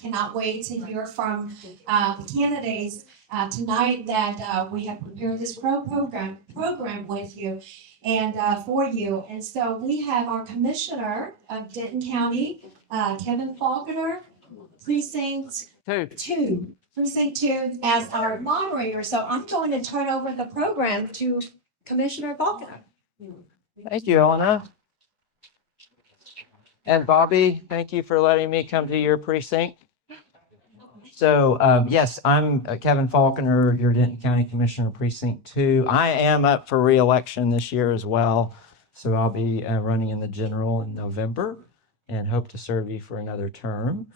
cannot wait to hear from the candidates tonight that we have prepared this program with you and for you. And so we have our Commissioner of Denton County, Kevin Faulconer, Precinct 2. Precinct 2 as our moderator. So I'm going to turn over the program to Commissioner Faulconer. Thank you, Elena. And Bobby, thank you for letting me come to your precinct. So yes, I'm Kevin Faulconer, your Denton County Commissioner, Precinct 2. I am up for re-election this year as well. So I'll be running in the general in November and hope to serve you for another term.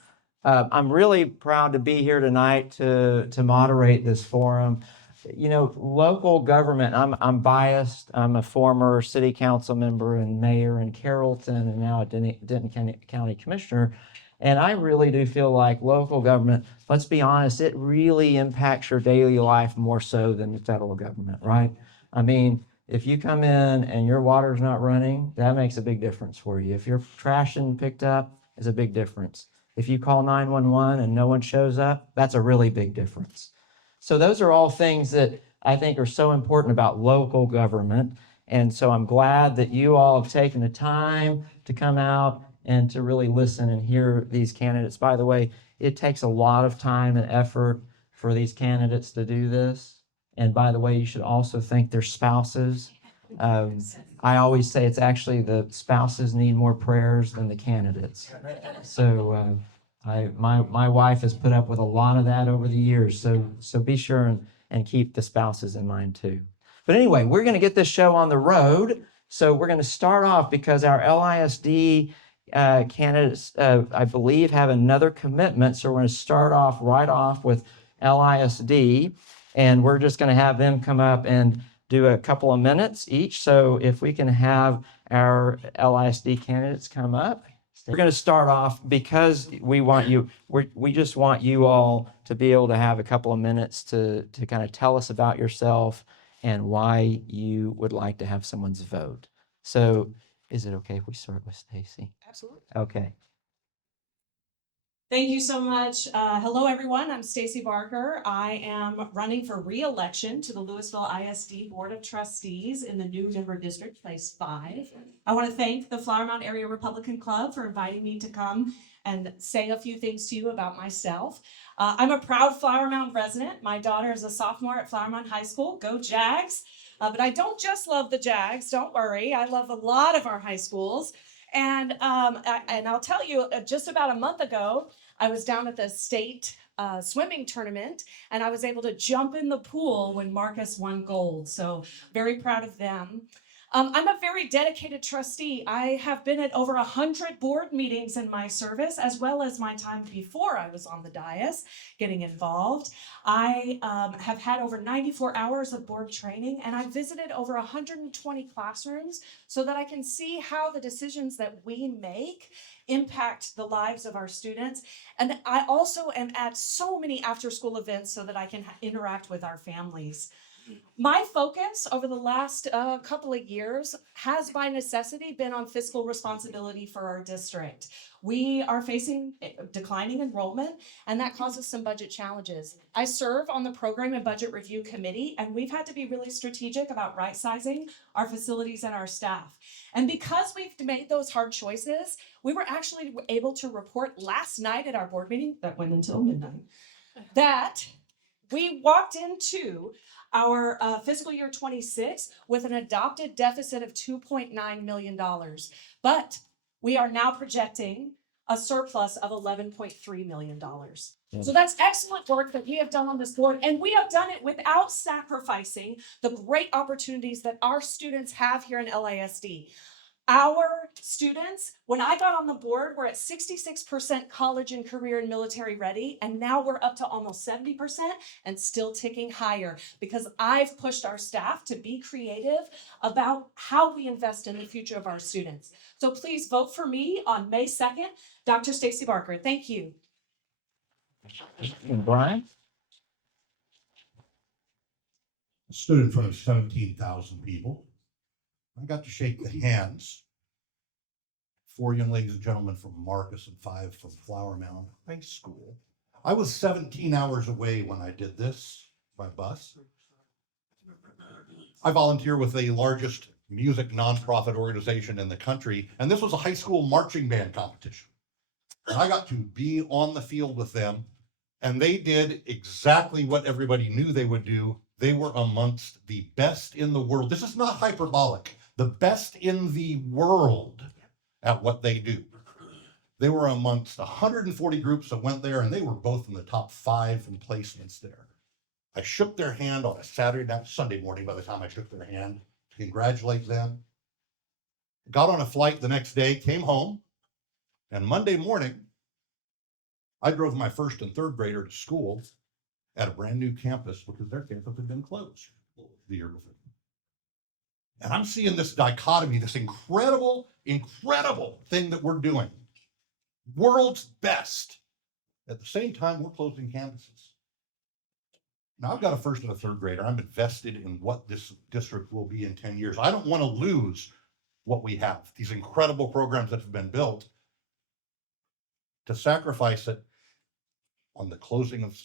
I'm really proud to be here tonight to moderate this forum. You know, local government, I'm biased. I'm a former city council member and mayor in Carrollton and now a Denton County Commissioner. And I really do feel like local government, let's be honest, it really impacts your daily life more so than the federal government, right? I mean, if you come in and your water's not running, that makes a big difference for you. If your trash isn't picked up, it's a big difference. If you call 911 and no one shows up, that's a really big difference. So those are all things that I think are so important about local government. And so I'm glad that you all have taken the time to come out and to really listen and hear these candidates. By the way, it takes a lot of time and effort for these candidates to do this. And by the way, you should also thank their spouses. I always say it's actually the spouses need more prayers than the candidates. So my wife has put up with a lot of that over the years. So be sure and keep the spouses in mind too. But anyway, we're going to get this show on the road. So we're going to start off because our LISD candidates, I believe, have another commitment. So we're going to start off right off with LISD. And we're just going to have them come up and do a couple of minutes each. So if we can have our LISD candidates come up. We're going to start off because we just want you all to be able to have a couple of minutes to kind of tell us about yourself and why you would like to have someone's vote. So is it okay if we start with Stacy? Absolutely. Okay. Thank you so much. Hello, everyone. I'm Stacy Barker. I am running for re-election to the Lewisville ISD Board of Trustees in the new member district, place 5. I want to thank the Flower Mound Area Republican Club for inviting me to come and say a few things to you about myself. I'm a proud Flower Mound resident. My daughter is a sophomore at Flower Mound High School. Go Jags! But I don't just love the Jags. Don't worry. I love a lot of our high schools. And I'll tell you, just about a month ago, I was down at the state swimming tournament, and I was able to jump in the pool when Marcus won gold. So very proud of them. I'm a very dedicated trustee. I have been at over 100 board meetings in my service, as well as my time before I was on the dais getting involved. I have had over 94 hours of board training, and I've visited over 120 classrooms so that I can see how the decisions that we make impact the lives of our students. And I also am at so many after-school events so that I can interact with our families. My focus over the last couple of years has by necessity been on fiscal responsibility for our district. We are facing declining enrollment, and that causes some budget challenges. I serve on the Program and Budget Review Committee, and we've had to be really strategic about right-sizing our facilities and our staff. And because we've made those hard choices, we were actually able to report last night at our board meeting that went until midnight that we walked into our fiscal year 26 with an adopted deficit of $2.9 million. But we are now projecting a surplus of $11.3 million. So that's excellent work that we have done on this board, and we have done it without sacrificing the great opportunities that our students have here in LISD. Our students, when I got on the board, were at 66% college and career and military ready, and now we're up to almost 70% and still ticking higher because I've pushed our staff to be creative about how we invest in the future of our students. So please vote for me on May 2nd, Dr. Stacy Barker. Thank you. And Brian? I stood in front of 17,000 people. I got to shake the hands 4 young ladies and gentlemen from Marcus and 5 from Flower Mound High School. I was 17 hours away when I did this by bus. I volunteer with the largest music nonprofit organization in the country, and this was a high school marching band competition. And I got to be on the field with them, and they did exactly what everybody knew they would do. They were amongst the best in the world. This is not hyperbolic. The best in the world at what they do. They were amongst 140 groups that went there, and they were both in the top 5 in placements there. I shook their hand on a Sunday morning by the time I shook their hand to congratulate them. Got on a flight the next day, came home, and Monday morning, I drove my 1st and 3rd grader to school at a brand new campus because their campus had been closed the year before. And I'm seeing this dichotomy, this incredible thing that we're doing. World's best. At the same time, we're closing campuses. Now, I've got a 1st and a 3rd grader. I'm invested in what this district will be in 10 years. I don't want to lose what we have, these incredible programs that have been built, to sacrifice it on the closing of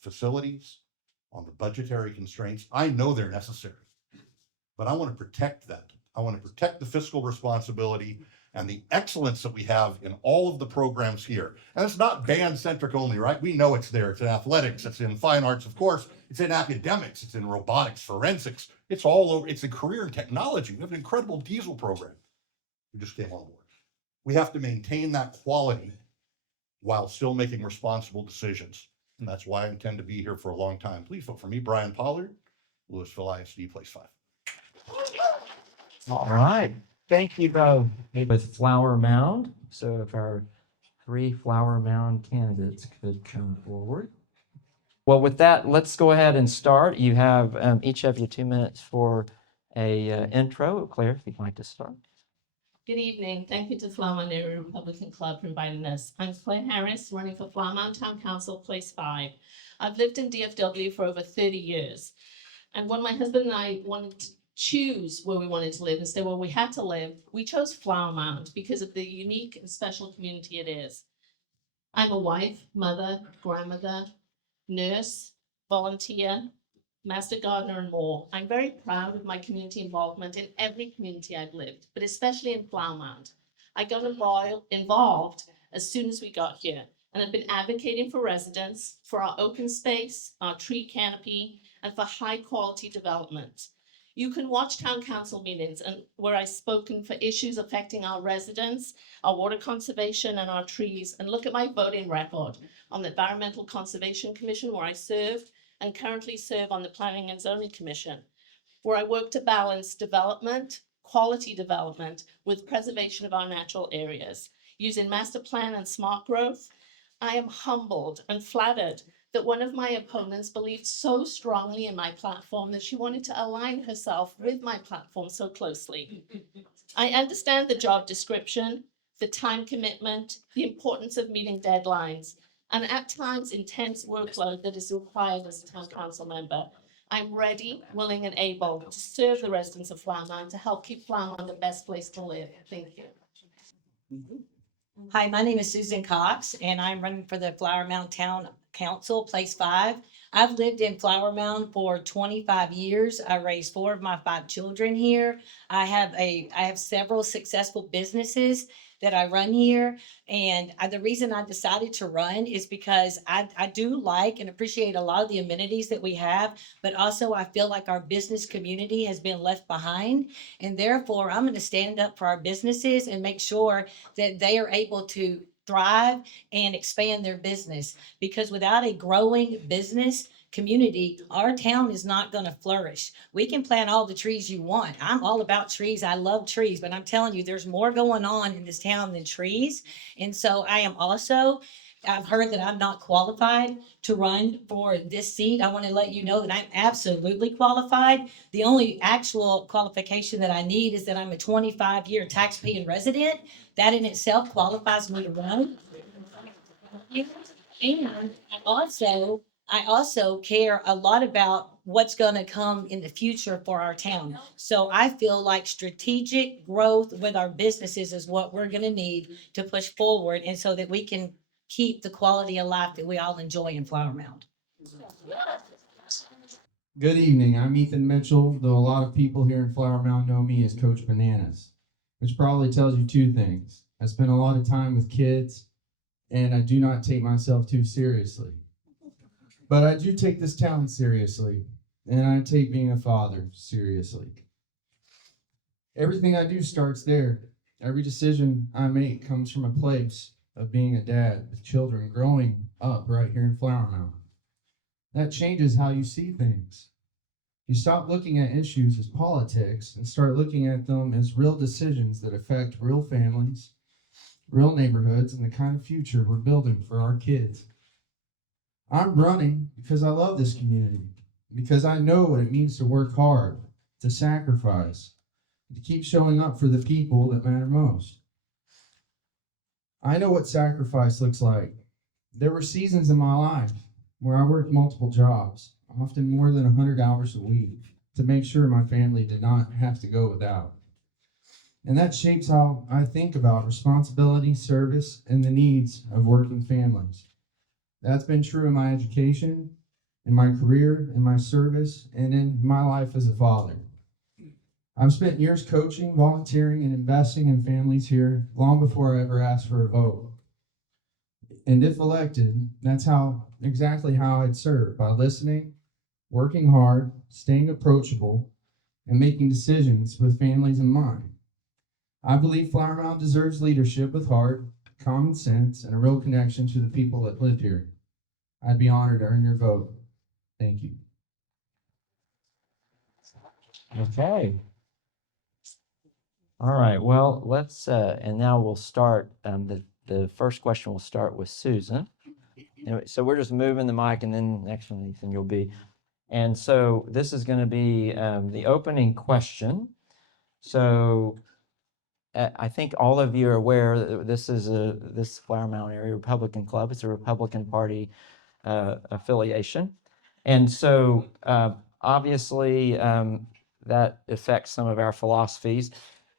facilities, on the budgetary constraints. I know they're necessary, but I want to protect that. I want to protect the fiscal responsibility and the excellence that we have in all of the programs here. And it's not band centric only, right? We know it's there. It's in athletics, it's in fine arts, of course, it's in academics, it's in robotics, forensics, it's all over. It's a career in technology. We have an incredible diesel program. We just came on board. We have to maintain that quality while still making responsible decisions. And that's why I intend to be here for a long time. Please vote for me, Brian Pollard, Lewisville ISD, place 5. All right. Thank you both. With Flower Mound. So if our 3 Flower Mound candidates could come forward. Well, with that, let's go ahead and start. You have each of you 2 minutes for a intro. Claire, if you'd like to start. Good evening. Thank you to Flower Mound Area Republican Club for inviting us. I'm Claire Harris, running for Flower Mound Town Council, place 5. I've lived in DFW for over 30 years. And when my husband and I wanted to choose where we wanted to live and stay where we had to live, we chose Flower Mound because of the unique and special community it is. I'm a wife, mother, grandmother, nurse, volunteer, master gardener, and more. I'm very proud of my community involvement in every community I've lived, but especially in Flower Mound. I got involved as soon as we got here, and I've been advocating for residents, for our open space, our tree canopy, and for high quality development. You can watch town council meetings and where I've spoken for issues affecting our residents, our water conservation, and our trees, and look at my voting record on the Environmental Conservation Commission, where I served, and currently serve on the Planning and Zoning Commission, where I work to balance development, quality development, with preservation of our natural areas. Using master plan and smart growth, I am humbled and flattered that one of my opponents believed so strongly in my platform that she wanted to align herself with my platform so closely. I understand the job description, the time commitment, the importance of meeting deadlines, and at times intense workload that is required as a town council member. I'm ready, willing, and able to serve the residents of Flower Mound to help keep Flower Mound the best place to live. Thank you. Hi, my name is Susan Cox, and I'm running for the Flower Mound Town Council, place 5. I've lived in Flower Mound for 25 years. I raised 4 of my 5 children here. I have several successful businesses that I run here. And the reason I decided to run is because I do like and appreciate a lot of the amenities that we have, but also I feel like our business community has been left behind. And therefore, I'm going to stand up for our businesses and make sure that they are able to thrive and expand their business. Because without a growing business community, our town is not going to flourish. We can plant all the trees you want. I'm all about trees. I love trees, but I'm telling you, there's more going on in this town than trees. And so I've heard that I'm not qualified to run for this seat. I want to let you know that I'm absolutely qualified. The only actual qualification that I need is that I'm a 25-year taxpaying resident. That in itself qualifies me to run. And I also I also care a lot about what's going to come in the future for our town. So I feel like strategic growth with our businesses is what we're going to need to push forward, and so that we can keep the quality of life that we all enjoy in Flower Mound. Good evening. I'm Ethan Mitchell, though a lot of people here in Flower Mound know me as Coach Bananas, which probably tells you two things. I spend a lot of time with kids, and I do not take myself too seriously. But I do take this town seriously, and I take being a father seriously. Everything I do starts there. Every decision I make comes from a place of being a dad with children growing up right here in Flower Mound. That changes how you see things. You stop looking at issues as politics and start looking at them as real decisions that affect real families, real neighborhoods, and the kind of future we're building for our kids. I'm running because I love this community, because I know what it means to work hard, to sacrifice, to keep showing up for the people that matter most. I know what sacrifice looks like. There were seasons in my life where I worked multiple jobs, often more than 100 hours a week, to make sure my family did not have to go without. And that shapes how I think about responsibility, service, and the needs of working families. That's been true in my education, in my career, in my service, and in my life as a father. I've spent years coaching, volunteering, and investing in families here long before I ever asked for a vote. And if elected, that's exactly how I'd serve, by listening, working hard, staying approachable, and making decisions with families in mind. I believe Flower Mound deserves leadership with heart, common sense, and a real connection to the people that live here. I'd be honored to earn your vote. Thank you. Okay. All right, well, let's, and now we'll start, the first question will start with Susan. Anyway, so we're just moving the mic, and then next one, Ethan, you'll be. And so this is going to be the opening question. So I think all of you are aware that this Flower Mound Area Republican Club. It's a Republican Party affiliation. And so obviously that affects some of our philosophies.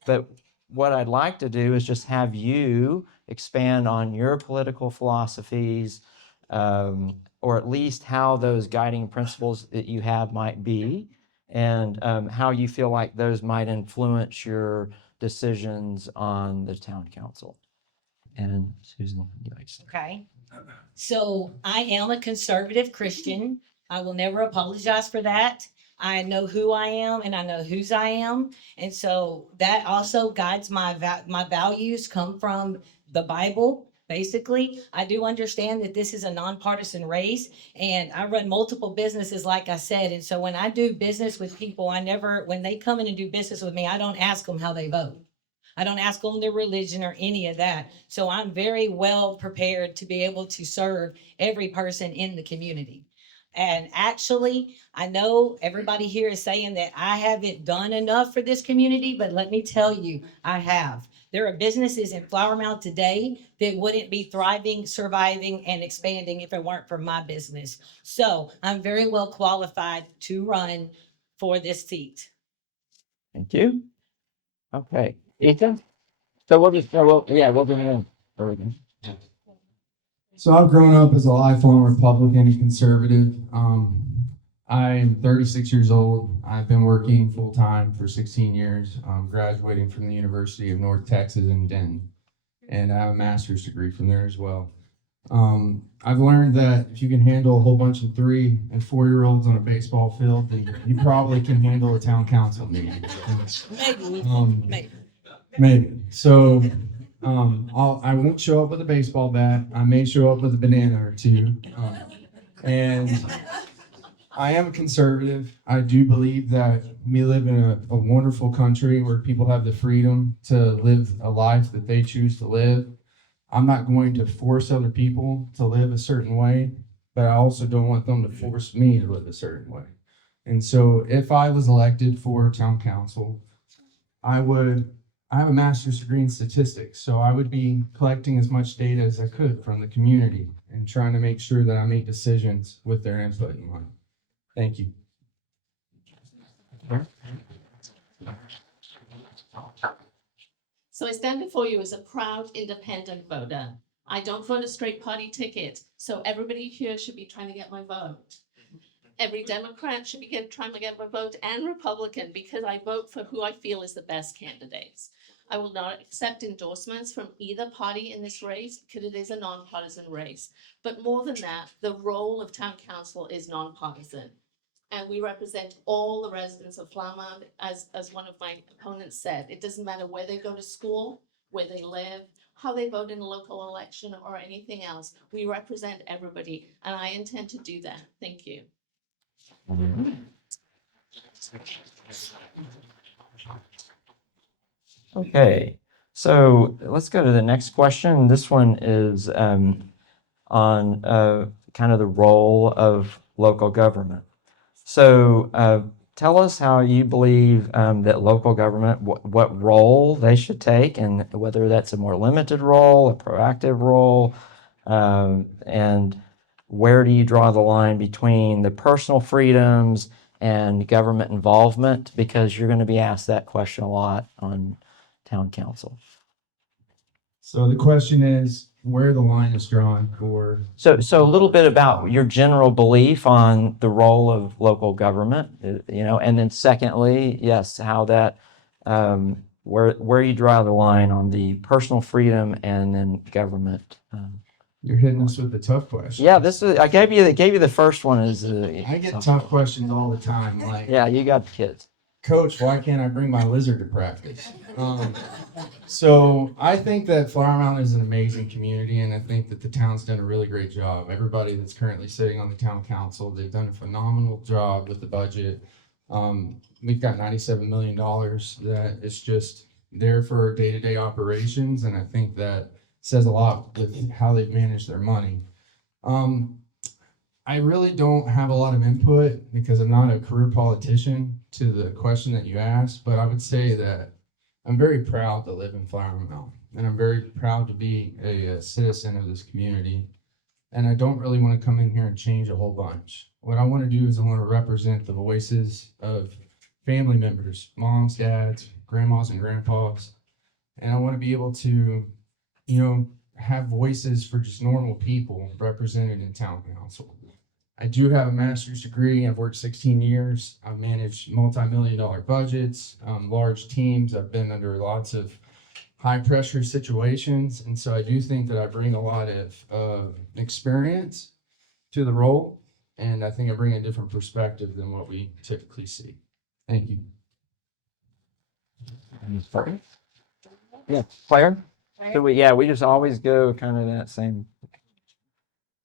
But what I'd like to do is just have you expand on your political philosophies, or at least how those guiding principles that you have might be, and how you feel like those might influence your decisions on the town council. And Susan, you like to start? Okay. So I am a conservative Christian. I will never apologize for that. I know who I am and I know whose I am. And so that also guides my values come from the Bible. Basically, I do understand that this is a nonpartisan race, and I run multiple businesses, like I said. And so when I do business with people, when they come in and do business with me, I don't ask them how they vote. I don't ask them their religion or any of that. So I'm very well prepared to be able to serve every person in the community. And actually, I know everybody here is saying that I haven't done enough for this community, but let me tell you, I have. There are businesses in Flower Mound today that wouldn't be thriving, surviving, and expanding if it weren't for my business. So I'm very well qualified to run for this seat. Thank you. Okay, Ethan? So we'll bring it in. So I've grown up as a lifelong Republican and conservative. I'm 36 years old. I've been working full time for 16 years, graduating from the University of North Texas in Denton, and I have a master's degree from there as well. I've learned that if you can handle a whole bunch of 3- and 4-year-olds on a baseball field, then you probably can handle a town council meeting. Maybe. So I won't show up with a baseball bat. I may show up with a banana or two. And I am a conservative. I do believe that we live in a wonderful country where people have the freedom to live a life that they choose to live. I'm not going to force other people to live a certain way, but I also don't want them to force me to live a certain way. And so if I was elected for town council, I have a master's degree in statistics, so I would be collecting as much data as I could from the community and trying to make sure that I make decisions with their input in mind. Thank you. So I stand before you as a proud independent voter. I don't vote a straight party ticket, so everybody here should be trying to get my vote. Every Democrat should be trying to get my vote, and Republican, because I vote for who I feel is the best candidates. I will not accept endorsements from either party in this race because it is a nonpartisan race. But more than that, the role of town council is nonpartisan. And we represent all the residents of Flower Mound, as one of my opponents said. It doesn't matter where they go to school, where they live, how they vote in a local election, or anything else. We represent everybody, and I intend to do that. Thank you. Okay, so let's go to the next question. This one is on kind of the role of local government. So tell us how you believe that local government, what role they should take, and whether that's a more limited role, a proactive role, and where do you draw the line between the personal freedoms and government involvement? Because you're going to be asked that question a lot on town council. So the question is where the line is drawn for. So a little bit about your general belief on the role of local government, and then secondly, yes, how that, where you draw the line on the personal freedom and then government. You're hitting us with the tough question. Yeah, I gave you the first one as I get tough questions all the time. Like, yeah, you got the kids. Coach, why can't I bring my lizard to practice? So I think that Flower Mound is an amazing community, and I think that the town's done a really great job. Everybody that's currently sitting on the town council, they've done a phenomenal job with the budget. We've got $97 million that is just there for our day-to-day operations, and I think that says a lot with how they've managed their money. I really don't have a lot of input because I'm not a career politician to the question that you asked, but I would say that I'm very proud to live in Flower Mound, and I'm very proud to be a citizen of this community. And I don't really want to come in here and change a whole bunch. What I want to do is I want to represent the voices of family members, moms, dads, grandmas, and grandpas. And I want to be able to, have voices for just normal people represented in town council. I do have a master's degree. I've worked 16 years. I've managed multi-million-dollar budgets, large teams. I've been under lots of high-pressure situations. And so I do think that I bring a lot of experience to the role. And I think I bring a different perspective than what we typically see. Thank you. Yeah, Claire? So we just always go kind of that same.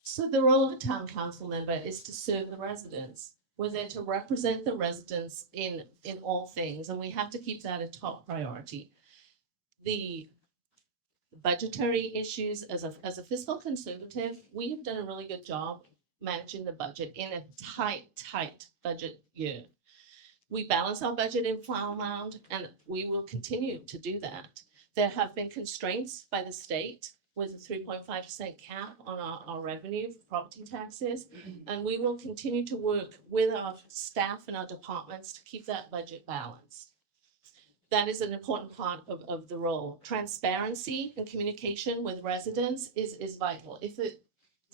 So the role of a town council member is to serve the residents. We're there to represent the residents in all things, and we have to keep that a top priority. The budgetary issues, as a fiscal conservative, we have done a really good job managing the budget in a tight budget year. We balance our budget in Flower Mound, and we will continue to do that. There have been constraints by the state with a 3.5% cap on our revenue for property taxes. And we will continue to work with our staff and our departments to keep that budget balanced. That is an important part of the role. Transparency and communication with residents is vital. If the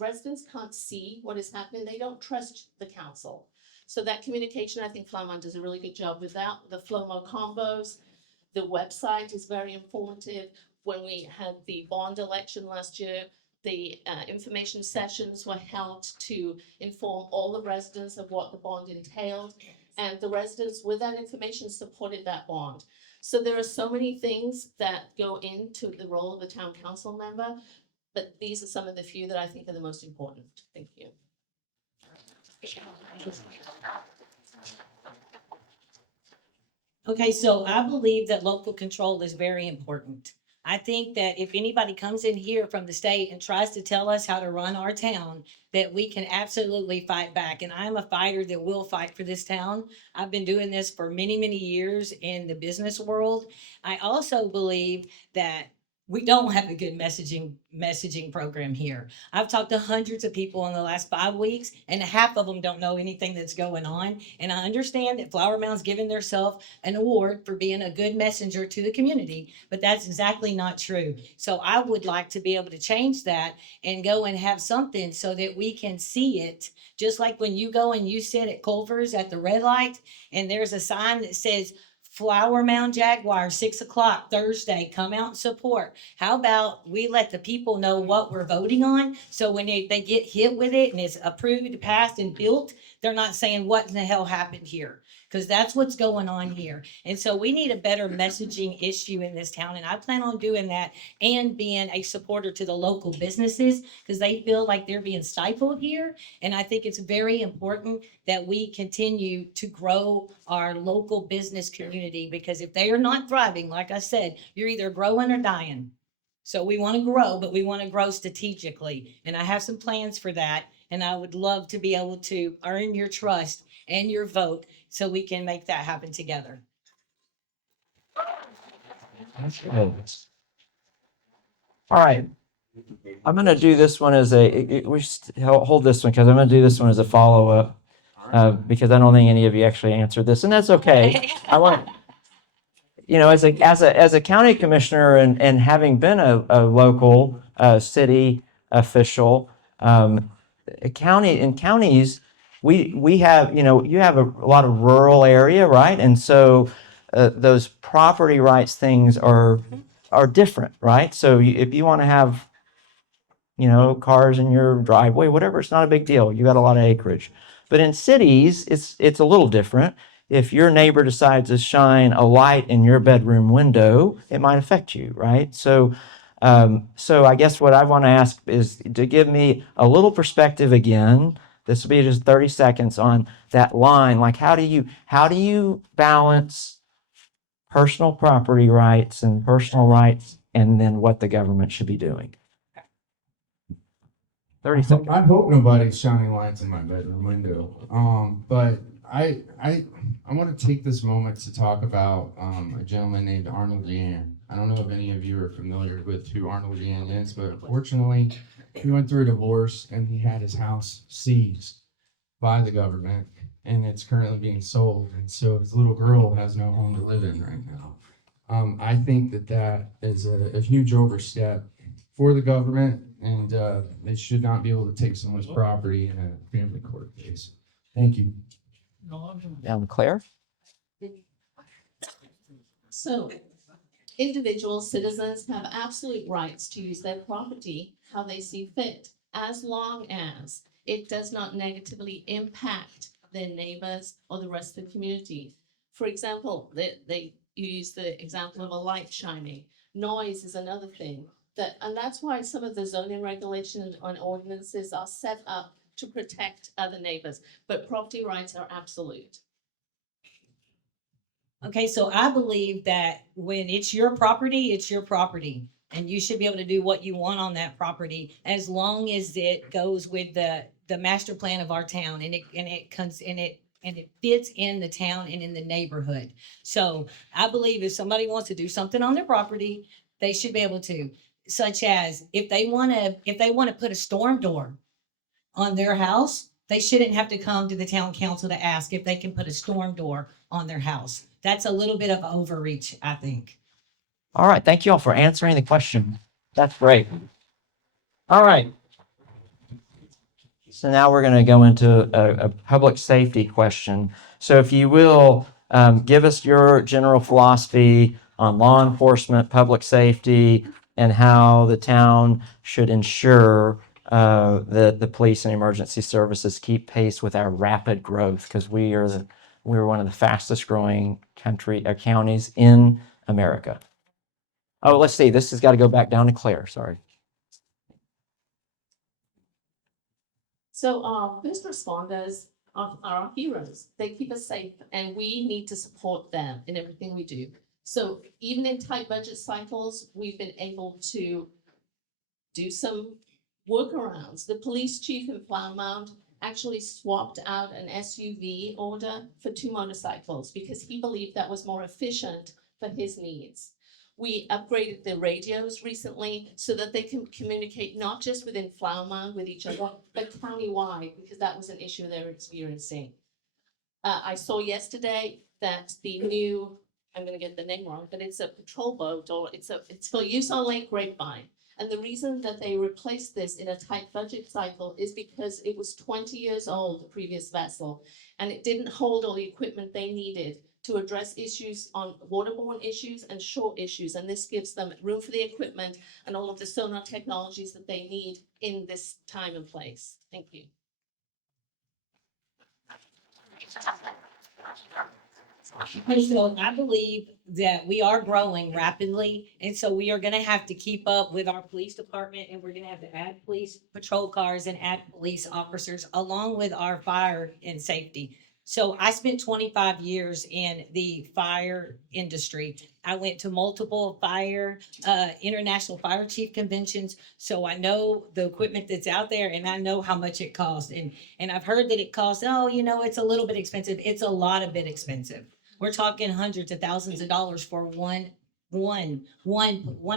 residents can't see what is happening, they don't trust the council. So that communication, I think Flower Mound does a really good job with that. The FLOMO combos, the website is very informative. When we had the bond election last year, the information sessions were held to inform all the residents of what the bond entailed, and the residents with that information supported that bond. So there are so many things that go into the role of the town council member, but these are some of the few that I think are the most important. Thank you. Okay, so I believe that local control is very important. I think that if anybody comes in here from the state and tries to tell us how to run our town, that we can absolutely fight back. And I'm a fighter that will fight for this town. I've been doing this for many years in the business world. I also believe that we don't have a good messaging program here. I've talked to hundreds of people in the last 5 weeks, and half of them don't know anything that's going on. And I understand that Flower Mound's giving themselves an award for being a good messenger to the community, but that's exactly not true. So I would like to be able to change that and go and have something so that we can see it. Just like when you go and you sit at Culver's at the red light, and there's a sign that says Flower Mound Jaguar, 6 o'clock Thursday, come out and support. How about we let the people know what we're voting on? So when they get hit with it and it's approved, passed, and built, they're not saying what in the hell happened here. Because that's what's going on here. And so we need a better messaging issue in this town. And I plan on doing that and being a supporter to the local businesses because they feel like they're being stifled here. And I think it's very important that we continue to grow our local business community because if they are not thriving, like I said, you're either growing or dying. So we want to grow, but we want to grow strategically. And I have some plans for that. And I would love to be able to earn your trust and your vote so we can make that happen together. That's good. All right. I'm going to do this one as hold this one because I'm going to do this one as a follow-up because I don't think any of you actually answered this, and that's okay. I want, as a county commissioner and having been a local city official, counties, we have, you have a lot of rural area, right? And so those property rights things are different, right? So if you want to have, cars in your driveway, whatever, it's not a big deal. You got a lot of acreage. But in cities, it's a little different. If your neighbor decides to shine a light in your bedroom window, it might affect you, right? So I guess what I want to ask is to give me a little perspective again. This will be just 30 seconds on that line. Like, how do you balance personal property rights and personal rights and then what the government should be doing? 30 seconds. I hope nobody's shining lights in my bedroom window. But I want to take this moment to talk about a gentleman named Arnold Yan. I don't know if any of you are familiar with who Arnold Yan is, but unfortunately, he went through a divorce and he had his house seized by the government, and it's currently being sold. And so his little girl has no home to live in right now. I think that is a huge overstep for the government, and they should not be able to take someone's property in a family court case. Thank you. Claire? So, individual citizens have absolute rights to use their property how they see fit, as long as it does not negatively impact their neighbors or the rest of the community. For example, they use the example of a light shining. Noise is another thing. And that's why some of the zoning regulations and ordinances are set up to protect other neighbors, but property rights are absolute. Okay, so I believe that when it's your property, and you should be able to do what you want on that property as long as it goes with the master plan of our town and it fits in the town and in the neighborhood. So I believe if somebody wants to do something on their property, they should be able to, such as if they want to put a storm door on their house, they shouldn't have to come to the town council to ask if they can put a storm door on their house. That's a little bit of overreach, I think. All right. Thank you all for answering the question. That's great. All right. So now we're going to go into a public safety question. So if you will, give us your general philosophy on law enforcement, public safety, and how the town should ensure that the police and emergency services keep pace with our rapid growth, because we're one of the fastest growing counties in America. Oh, let's see. This has got to go back down to Claire. Sorry. So first responders are our heroes. They keep us safe, and we need to support them in everything we do. So even in tight budget cycles, we've been able to do some workarounds. The police chief in Mound actually swapped out an SUV order for 2 motorcycles because he believed that was more efficient for his needs. We upgraded the radios recently so that they can communicate not just within Flower Mound with each other, but countywide, because that was an issue they were experiencing. I saw yesterday that the new, I'm gonna get the name wrong, but it's a patrol boat, or it's for use on Lake Grapevine. And the reason that they replaced this in a tight budget cycle is because it was 20 years old, the previous vessel, and it didn't hold all the equipment they needed to address issues on waterborne issues and shore issues. And this gives them room for the equipment and all of the sonar technologies that they need in this time and place. Thank you. So I believe that we are growing rapidly, and so we are gonna have to keep up with our police department, and we're gonna have to add police patrol cars and add police officers along with our fire and safety. So I spent 25 years in the fire industry. I went to multiple international fire chief conventions, so I know the equipment that's out there, and I know how much it costs. And I've heard that it costs, it's a little bit expensive. It's a lot of bit expensive. We're talking hundreds of thousands of dollars for one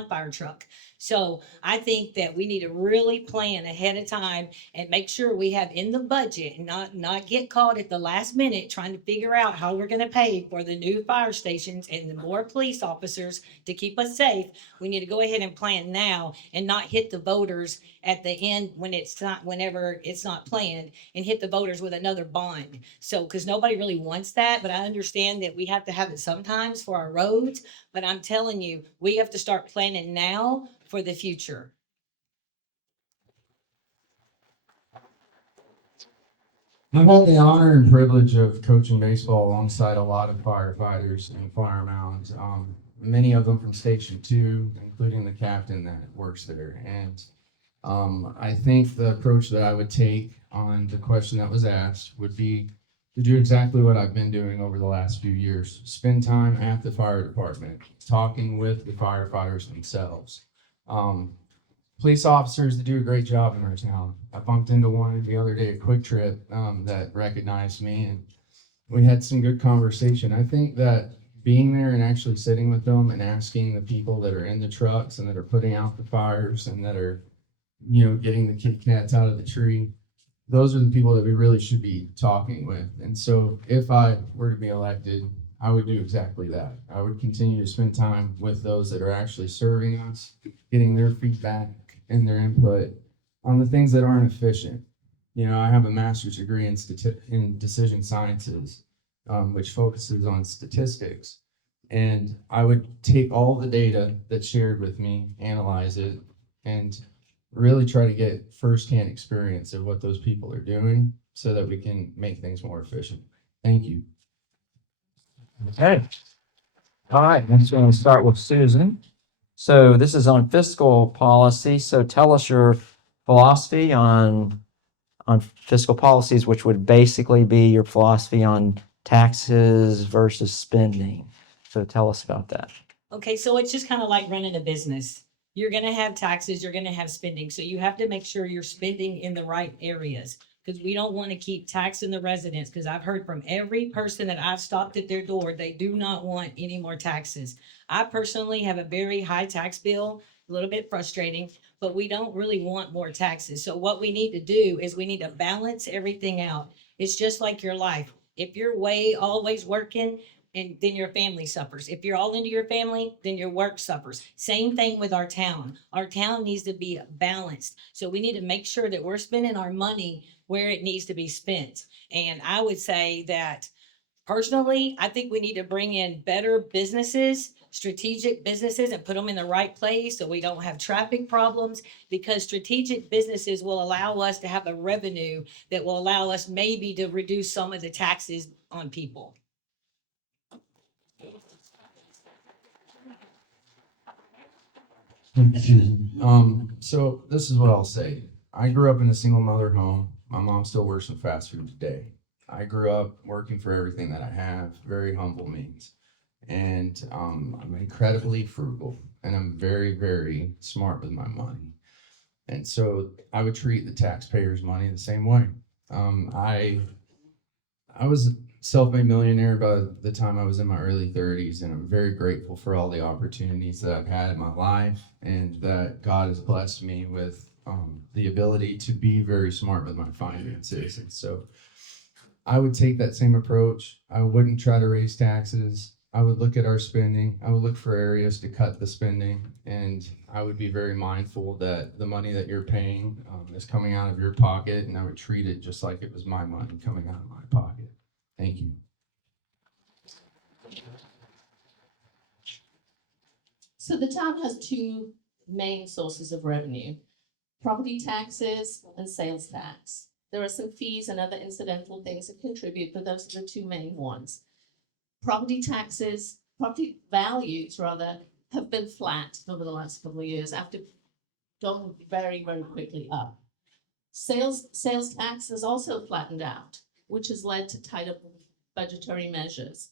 fire truck. So I think that we need to really plan ahead of time and make sure we have in the budget and not get caught at the last minute trying to figure out how we're going to pay for the new fire stations and the more police officers to keep us safe. We need to go ahead and plan now and not hit the voters at the end whenever it's not planned, and hit the voters with another bond. So, because nobody really wants that, but I understand that we have to have it sometimes for our roads. But I'm telling you, we have to start planning now for the future. I've had the honor and privilege of coaching baseball alongside a lot of firefighters in Flower Mound. Many of them from Station 2, including the captain that works there. And I think the approach that I would take on the question that was asked would be to do exactly what I've been doing over the last few years. Spend time at the fire department, talking with the firefighters themselves. Police officers that do a great job in our town. I bumped into one the other day at Quick Trip that recognized me, and we had some good conversation. I think that being there and actually sitting with them and asking the people that are in the trucks and that are putting out the fires and that are, getting the Kit Kats out of the tree, those are the people that we really should be talking with. And so if I were to be elected, I would do exactly that. I would continue to spend time with those that are actually serving us, getting their feedback and their input on the things that aren't efficient. I have a master's degree in decision sciences, which focuses on statistics. And I would take all the data that's shared with me, analyze it, and really try to get firsthand experience of what those people are doing so that we can make things more efficient. Thank you. Okay. All right, next we're going to start with Susan. So this is on fiscal policy. So tell us your philosophy on fiscal policies, which would basically be your philosophy on taxes versus spending. So tell us about that. Okay, so it's just kind of like running a business. You're going to have taxes, you're going to have spending. So you have to make sure you're spending in the right areas, because we don't want to keep taxing the residents. Because I've heard from every person that I've stopped at their door, they do not want any more taxes. I personally have a very high tax bill, a little bit frustrating, but we don't really want more taxes. So what we need to do is we need to balance everything out. It's just like your life. If you're always working, and then your family suffers. If you're all into your family, then your work suffers. Same thing with our town. Our town needs to be balanced. So we need to make sure that we're spending our money where it needs to be spent. And I would say that personally, I think we need to bring in better businesses, strategic businesses, and put them in the right place so we don't have traffic problems, because strategic businesses will allow us to have a revenue that will allow us maybe to reduce some of the taxes on people. So this is what I'll say. I grew up in a single mother home. My mom still works in fast food today. I grew up working for everything that I have, very humble means. And I'm incredibly frugal, and I'm very, very smart with my money. And so I would treat the taxpayers' money the same way. I was self-made millionaire by the time I was in my early 30s, and I'm very grateful for all the opportunities that I've had in my life, and that God has blessed me with the ability to be very smart with my finances. And so I would take that same approach. I wouldn't try to raise taxes. I would look at our spending. I would look for areas to cut the spending, and I would be very mindful that the money that you're paying is coming out of your pocket, and I would treat it just like it was my money coming out of my pocket. Thank you. So the town has two main sources of revenue: property taxes and sales tax. There are some fees and other incidental things that contribute, but those are the two main ones. Property values rather, have been flat over the last couple of years after going very, very quickly up. Sales tax has also flattened out, which has led to tighter budgetary measures.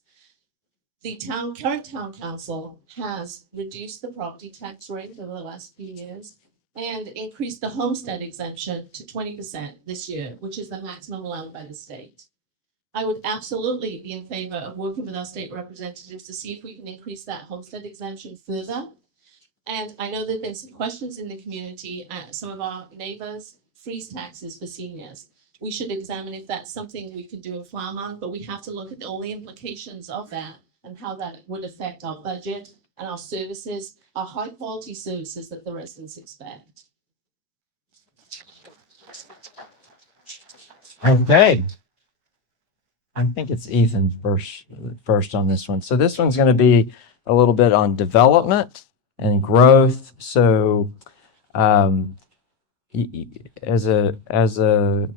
The current town council has reduced the property tax rate over the last few years and increased the homestead exemption to 20% this year, which is the maximum allowed by the state. I would absolutely be in favor of working with our state representatives to see if we can increase that homestead exemption further. And I know there've been some questions in the community. Some of our neighbors freeze taxes for seniors. We should examine if that's something we could do in Flower Mound, but we have to look at all the implications of that and how that would affect our budget and our services, our high quality services that the residents expect. Okay. I think it's Ethan first on this one. So this one's going to be a little bit on development and growth. So as a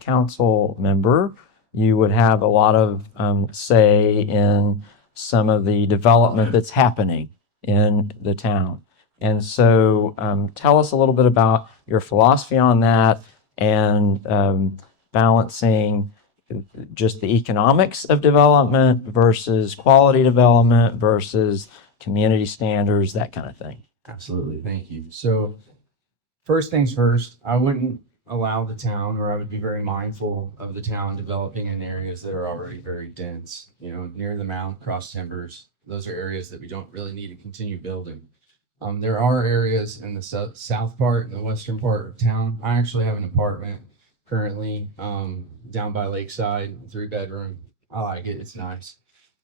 council member, you would have a lot of say in some of the development that's happening in the town. And so tell us a little bit about your philosophy on that, and balancing just the economics of development versus quality development versus community standards, that kind of thing. Absolutely. Thank you. So first things first, I wouldn't allow the town, or I would be very mindful of the town developing in areas that are already very dense, near the Mound, Cross Timbers. Those are areas that we don't really need to continue building. There are areas in the south part and the western part of town. I actually have an apartment currently down by Lakeside, 3-bedroom. I like it. It's nice.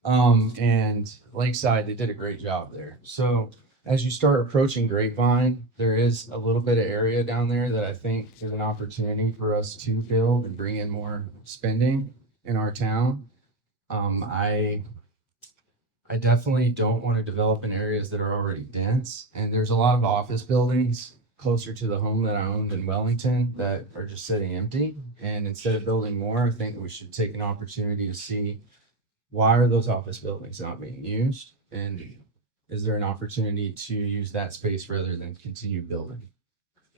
And Lakeside, they did a great job there. So as you start approaching Grapevine, there is a little bit of area down there that I think is an opportunity for us to build and bring in more spending in our town. I definitely don't want to develop in areas that are already dense. And there's a lot of office buildings closer to the home that I owned in Wellington that are just sitting empty. And instead of building more, I think we should take an opportunity to see, why are those office buildings not being used? And is there an opportunity to use that space rather than continue building?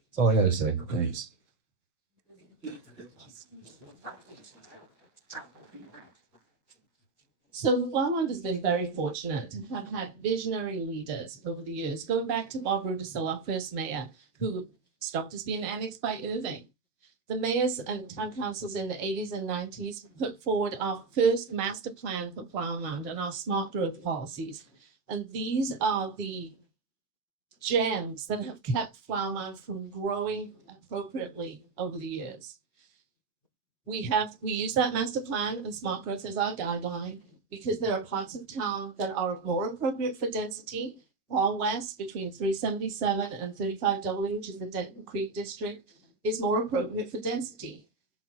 That's all I gotta say. Thanks. So Flower Mound has been very fortunate to have had visionary leaders over the years, going back to Bob Rudisill, our first mayor, who stopped us being annexed by Irving. The mayors and town councils in the 80s and 90s put forward our first master plan for Flower Mound and our smart growth policies. And these are the gems that have kept Flower Mound from growing appropriately over the years. We use that master plan and smart growth as our guideline, because there are parts of town that are more appropriate for density. Paul West, between 377 and 35W, which is the Denton Creek district, is more appropriate for density.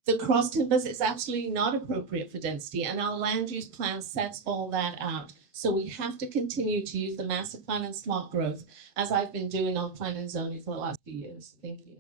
The Cross Timbers is absolutely not appropriate for density, and our land use plan sets all that out. So we have to continue to use the master plan and smart growth, as I've been doing on planning and zoning for the last few years. Thank you.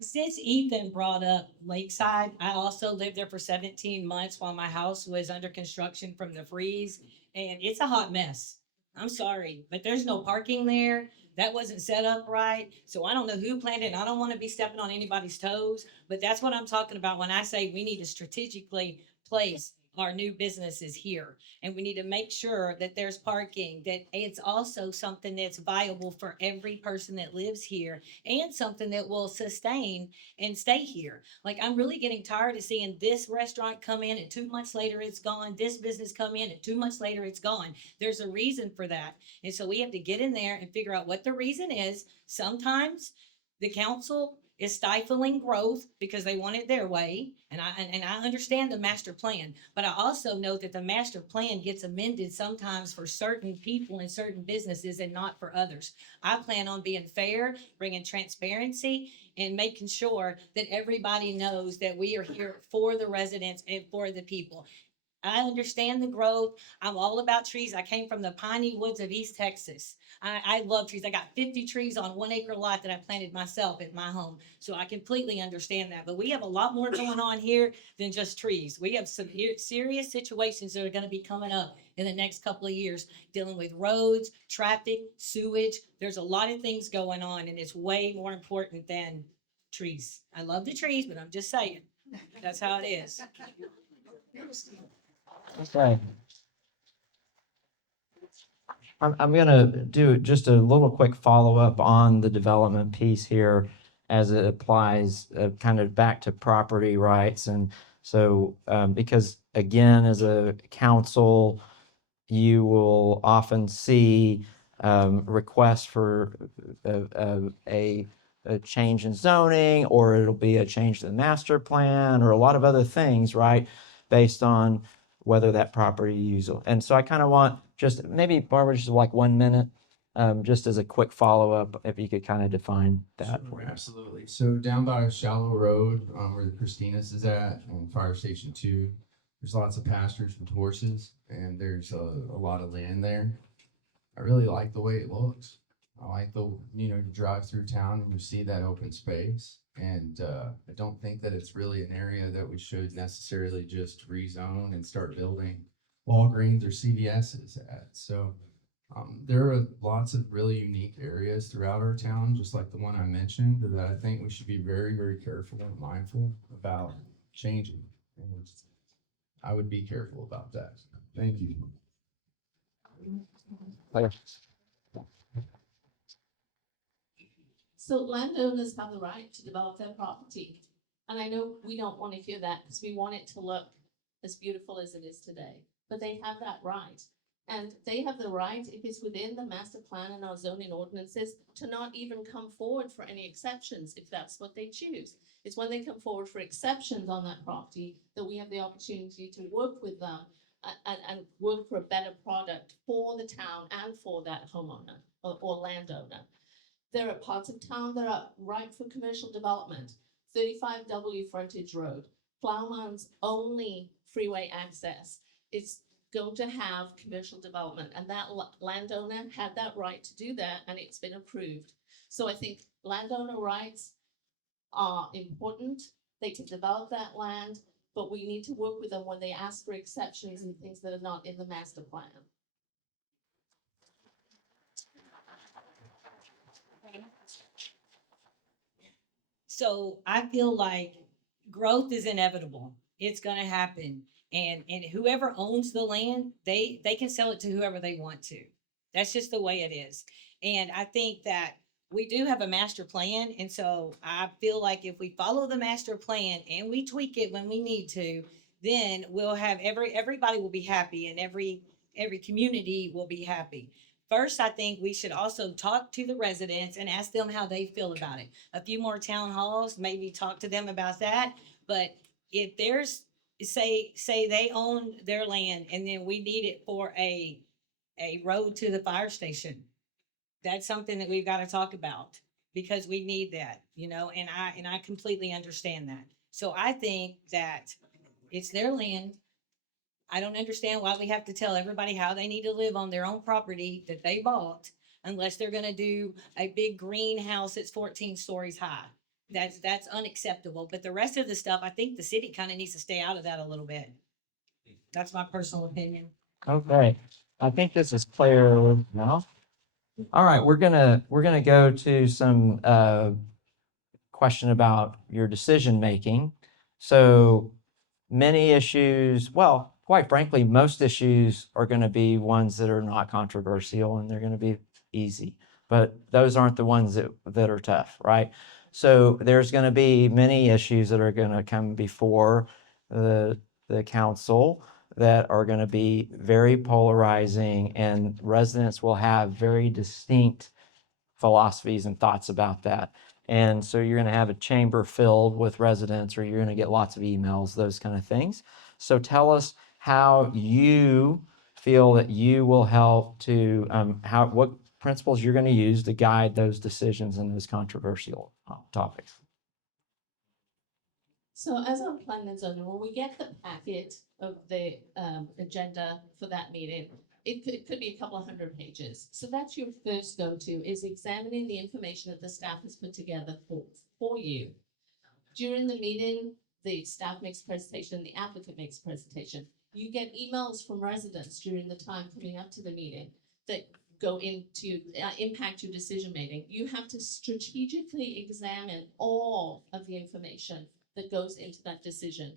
Since Ethan brought up Lakeside, I also lived there for 17 months while my house was under construction from the freeze, and it's a hot mess. I'm sorry, but there's no parking there. That wasn't set up right. So I don't know who planned it, and I don't want to be stepping on anybody's toes, but that's what I'm talking about when I say we need to strategically place our new businesses here. And we need to make sure that there's parking, that it's also something that's viable for every person that lives here and something that will sustain and stay here. Like, I'm really getting tired of seeing this restaurant come in and 2 months later it's gone, this business come in and 2 months later it's gone. There's a reason for that. And so we have to get in there and figure out what the reason is. Sometimes the council is stifling growth because they want it their way. And I understand the master plan, but I also know that the master plan gets amended sometimes for certain people and certain businesses and not for others. I plan on being fair, bringing transparency, and making sure that everybody knows that we are here for the residents and for the people. I understand the growth. I'm all about trees. I came from the piney woods of East Texas. I love trees. I got 50 trees on 1 acre lot that I planted myself at my home. So I completely understand that. But we have a lot more going on here than just trees. We have some serious situations that are going to be coming up in the next couple of years, dealing with roads, traffic, sewage. There's a lot of things going on, and it's way more important than trees. I love the trees, but I'm just saying, that's how it is. Okay. I'm gonna do just a little quick follow-up on the development piece here as it applies kind of back to property rights. And so, because again, as a council, you will often see requests for a change in zoning, or it'll be a change to the master plan, or a lot of other things, right? Based on whether that property use. And so I kind of want just maybe Barbara, just like 1 minute, just as a quick follow-up, if you could kind of define that for Sure, me. absolutely. So down by Shallow Road, where the Christina's is at, and Fire Station 2, there's lots of pastures with horses, and there's a lot of land there. I really like the way it looks. I like you drive through town and you see that open space. And I don't think that it's really an area that we should necessarily just rezone and start building Walgreens or CVS's at. So there are lots of really unique areas throughout our town, just like the one I mentioned, that I think we should be very, very careful and mindful about changing. And I would be careful about that. Thank you. So landowners have the right to develop their property. And I know we don't want to hear that because we want it to look as beautiful as it is today. But they have that right. And they have the right, if it's within the master plan and our zoning ordinances, to not even come forward for any exceptions if that's what they choose. It's when they come forward for exceptions on that property that we have the opportunity to work with them and work for a better product for the town and for that homeowner or landowner. There are parts of town that are ripe for commercial development. 35W Frontage Road, Flower Mound's only freeway access. It's going to have commercial development, and that landowner had that right to do that, and it's been approved. So I think landowner rights are important. They can develop that land, but we need to work with them when they ask for exceptions and things that are not in the master plan. So I feel like growth is inevitable. It's gonna happen. And whoever owns the land, they can sell it to whoever they want to. That's just the way it is. And I think that we do have a master plan. And so I feel like if we follow the master plan and we tweak it when we need to, then we'll have everybody will be happy, and every community will be happy. First, I think we should also talk to the residents and ask them how they feel about it. A few more town halls, maybe talk to them about that. But if there's, say they own their land and then we need it for a road to the fire station, that's something that we've got to talk about, because we need that, and I completely understand that. So I think that it's their land. I don't understand why we have to tell everybody how they need to live on their own property that they bought, unless they're gonna do a big greenhouse that's 14 stories high. That's unacceptable. But the rest of the stuff, I think the city kind of needs to stay out of that a little bit. That's my personal opinion. Okay, I think this is clear now. All right, we're gonna go to some question about your decision making. So many issues, well, quite frankly, most issues are going to be ones that are not controversial and they're going to be easy. But those aren't the ones that are tough, right? So there's going to be many issues that are going to come before the council that are going to be very polarizing, and residents will have very distinct philosophies and thoughts about that. And so you're going to have a chamber filled with residents, or you're going to get lots of emails, those kind of things. So tell us how you feel that you will help to, what principles you're going to use to guide those decisions in those controversial topics. So as our planning and zoning, when we get the packet of the agenda for that meeting, it could be a couple of hundred pages. So that's your first go-to, is examining the information that the staff has put together for you. During the meeting, the staff makes presentation, the applicant makes presentation. You get emails from residents during the time coming up to the meeting that go into impact your decision making. You have to strategically examine all of the information that goes into that decision.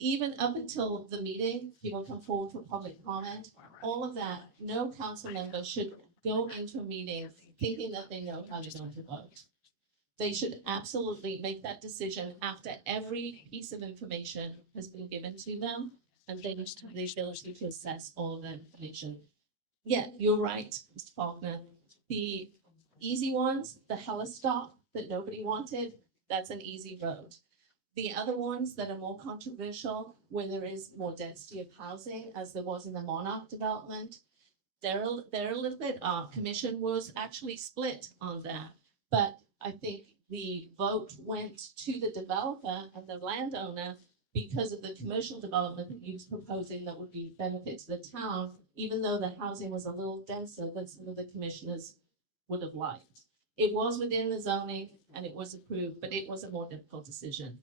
Even up until the meeting, people come forward for public comment, all of that, no council member should go into a meeting thinking that they know how they're going to vote. They should absolutely make that decision after every piece of information has been given to them, and they have the ability to assess all of that information. Yeah, you're right, Mr. Faulkner. The easy ones, the hella stop that nobody wanted, that's an easy road. The other ones that are more controversial, where there is more density of housing, as there was in the Monarch development, they're a little bit, commission was actually split on that. But I think the vote went to the developer and the landowner because of the commercial development that he was proposing that would be benefit to the town, even though the housing was a little denser than some of the commissioners would have liked. It was within the zoning and it was approved, but it was a more difficult decision.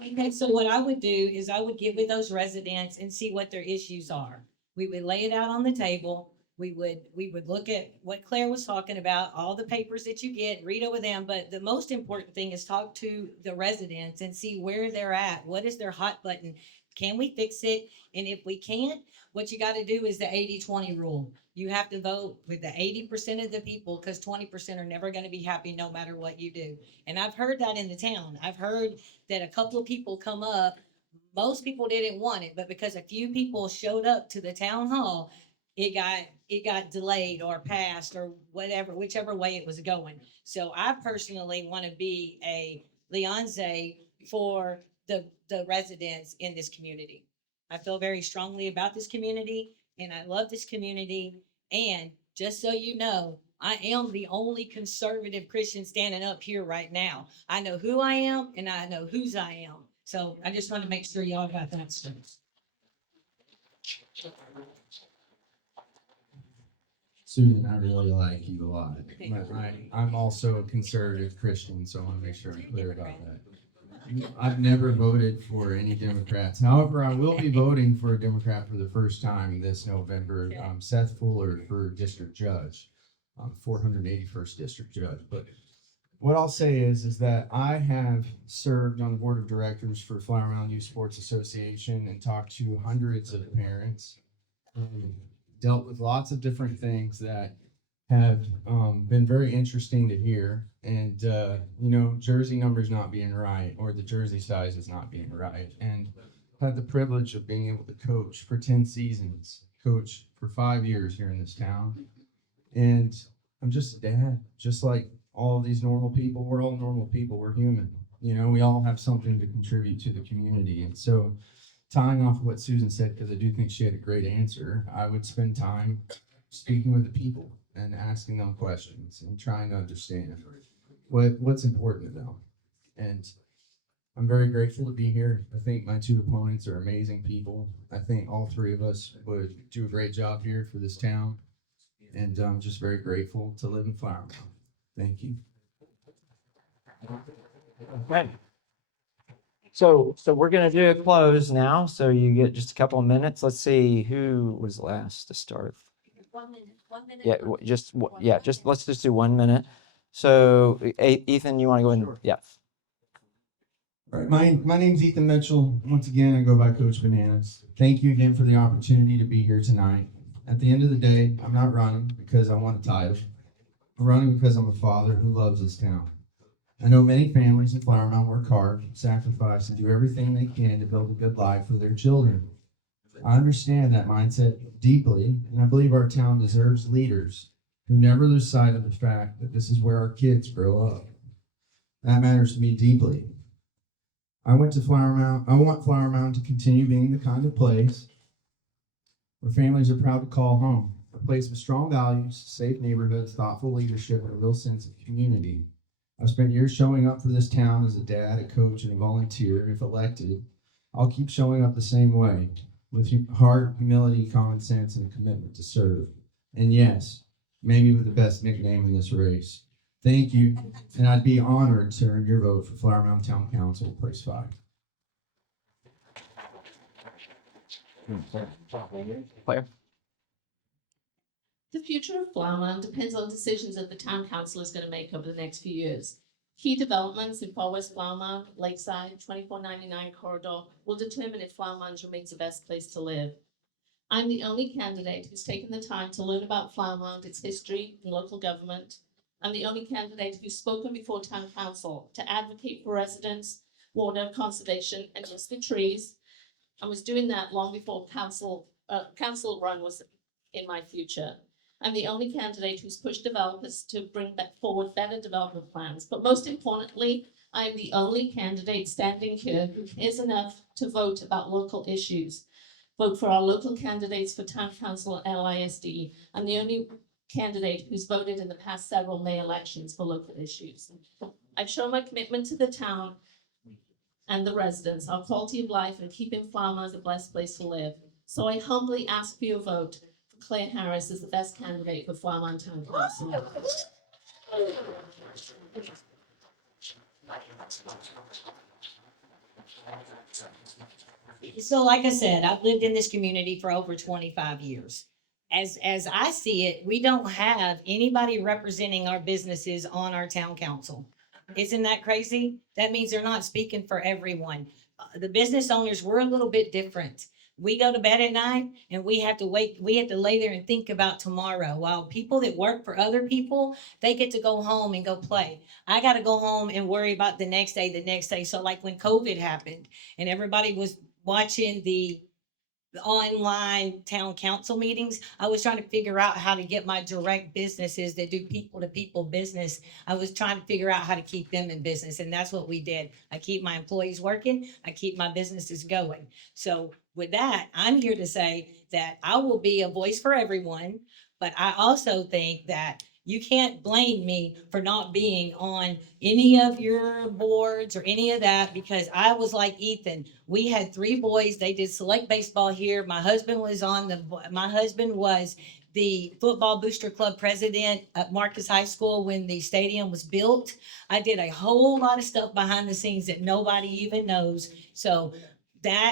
Okay, so what I would do is I would get with those residents and see what their issues are. We would lay it out on the table. We would look at what Claire was talking about, all the papers that you get, read over them. But the most important thing is talk to the residents and see where they're at. What is their hot button? Can we fix it? And if we can't, what you got to do is the 80-20 rule. You have to vote with the 80% of the people, because 20% are never going to be happy no matter what you do. And I've heard that in the town. I've heard that a couple of people come up. Most people didn't want it, but because a few people showed up to the town hall, it got delayed or passed or whatever, whichever way it was going. So I personally want to be a liaison for the residents in this community. I feel very strongly about this community and I love this community. And just so you know, I am the only conservative Christian standing up here right now. I know who I am and I know whose I am. So I just want to make sure y'all got that straight. Susan, I really like you a lot. I'm also a conservative Christian, so I want to make sure I'm clear about that. I've never voted for any Democrats. However, I will be voting for a Democrat for the first time this November, Seth Fuller for district judge, 481st district judge. But what I'll say is that I have served on the board of directors for Flower Mound Youth Sports Association and talked to hundreds of parents, dealt with lots of different things that have been very interesting to hear. And, jersey numbers not being right, or the jersey size is not being right. And had the privilege of being able to coach for 10 seasons, coach for 5 years here in this town. And I'm just a dad, just like all of these normal people. We're all normal people. We're human. We all have something to contribute to the community. And so tying off of what Susan said, because I do think she had a great answer, I would spend time speaking with the people and asking them questions and trying to understand what's important to them. And I'm very grateful to be here. I think my two opponents are amazing people. I think all three of us would do a great job here for this town. And I'm just very grateful to live in Flower Mound. Thank you. Okay. So we're going to do a close now. So you get just a couple of minutes. Let's see who was last to start. 1 minute. 1 minute. Just let's just do 1 minute. So Ethan, you want to go in? Sure. Yeah. All right, my name's Ethan Mitchell. Once again, I go by Coach Bananas. Thank you again for the opportunity to be here tonight. At the end of the day, I'm not running because I want a title. I'm running because I'm a father who loves this town. I know many families in Flower Mound work hard, sacrifice, and do everything they can to build a good life for their children. I understand that mindset deeply, and I believe our town deserves leaders who never lose sight of the fact that this is where our kids grow up. That matters to me deeply. I want Flower Mound to continue being the kind of place where families are proud to call home, a place with strong values, safe neighborhoods, thoughtful leadership, and a real sense of community. I've spent years showing up for this town as a dad, a coach, and a volunteer. If elected, I'll keep showing up the same way, with heart, humility, common sense, and a commitment to serve. And yes, maybe with the best nickname in this race. Thank you, and I'd be honored to earn your vote for Flower Mound Town Council, Place 5. Claire? The future of Flower Mound depends on decisions that the town council is going to make over the next few years. Key developments in Far West Flower Mound, Lakeside, 2499 corridor will determine if Flower Mound remains the best place to live. I'm the only candidate who's taken the time to learn about Flower Mound, its history and local government. I'm the only candidate who's spoken before town council to advocate for residents, water conservation, and yes, for trees. I was doing that long before council run was in my future. I'm the only candidate who's pushed developers to bring forward better development plans. But most importantly, I'm the only candidate standing here who cares enough to vote about local issues. Vote for our local candidates for town council at LISD. I'm the only candidate who's voted in the past several May elections for local issues. I've shown my commitment to the town and the residents, our quality of life, and keeping Flower Mound the best place to live. So I humbly ask for your vote for Claire Harris as the best candidate for Flower Mound Town Council. So like I said, I've lived in this community for over 25 years. As I see it, we don't have anybody representing our businesses on our town council. Isn't that crazy? That means they're not speaking for everyone. The business owners, we're a little bit different. We go to bed at night and we have to lay there and think about tomorrow. While people that work for other people, they get to go home and go play. I got to go home and worry about the next day. So like when COVID happened and everybody was watching the online town council meetings, I was trying to figure out how to get my direct businesses that do people to people business. I was trying to figure out how to keep them in business. And that's what we did. I keep my employees working. I keep my businesses going. So with that, I'm here to say that I will be a voice for everyone. But I also think that you can't blame me for not being on any of your boards or any of that, because I was like Ethan. We had 3 boys. They did select baseball here. My husband was the football booster club president at Marcus High School when the stadium was built. I did a whole lot of stuff behind the scenes that nobody even knows. So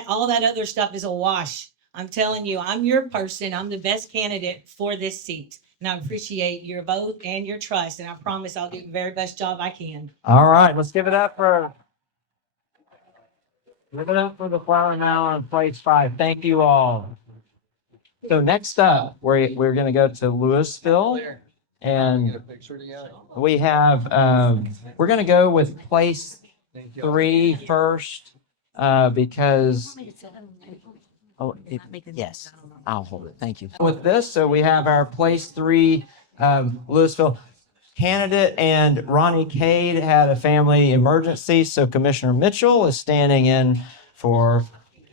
all that other stuff is a wash. I'm telling you, I'm your person. I'm the best candidate for this seat. And I appreciate your vote and your trust. And I promise I'll do the very best job I can. All right, let's give it up for the Flower Mound Place 5. Thank you all. So next up, we're going to go to Lewisville, and we have we're going to go with Place 3 first because. Oh, yes, I'll hold it. Thank you. With this, so we have our Place 3 Lewisville candidate, and Ronnie Cade had a family emergency, so Commissioner Mitchell is standing in for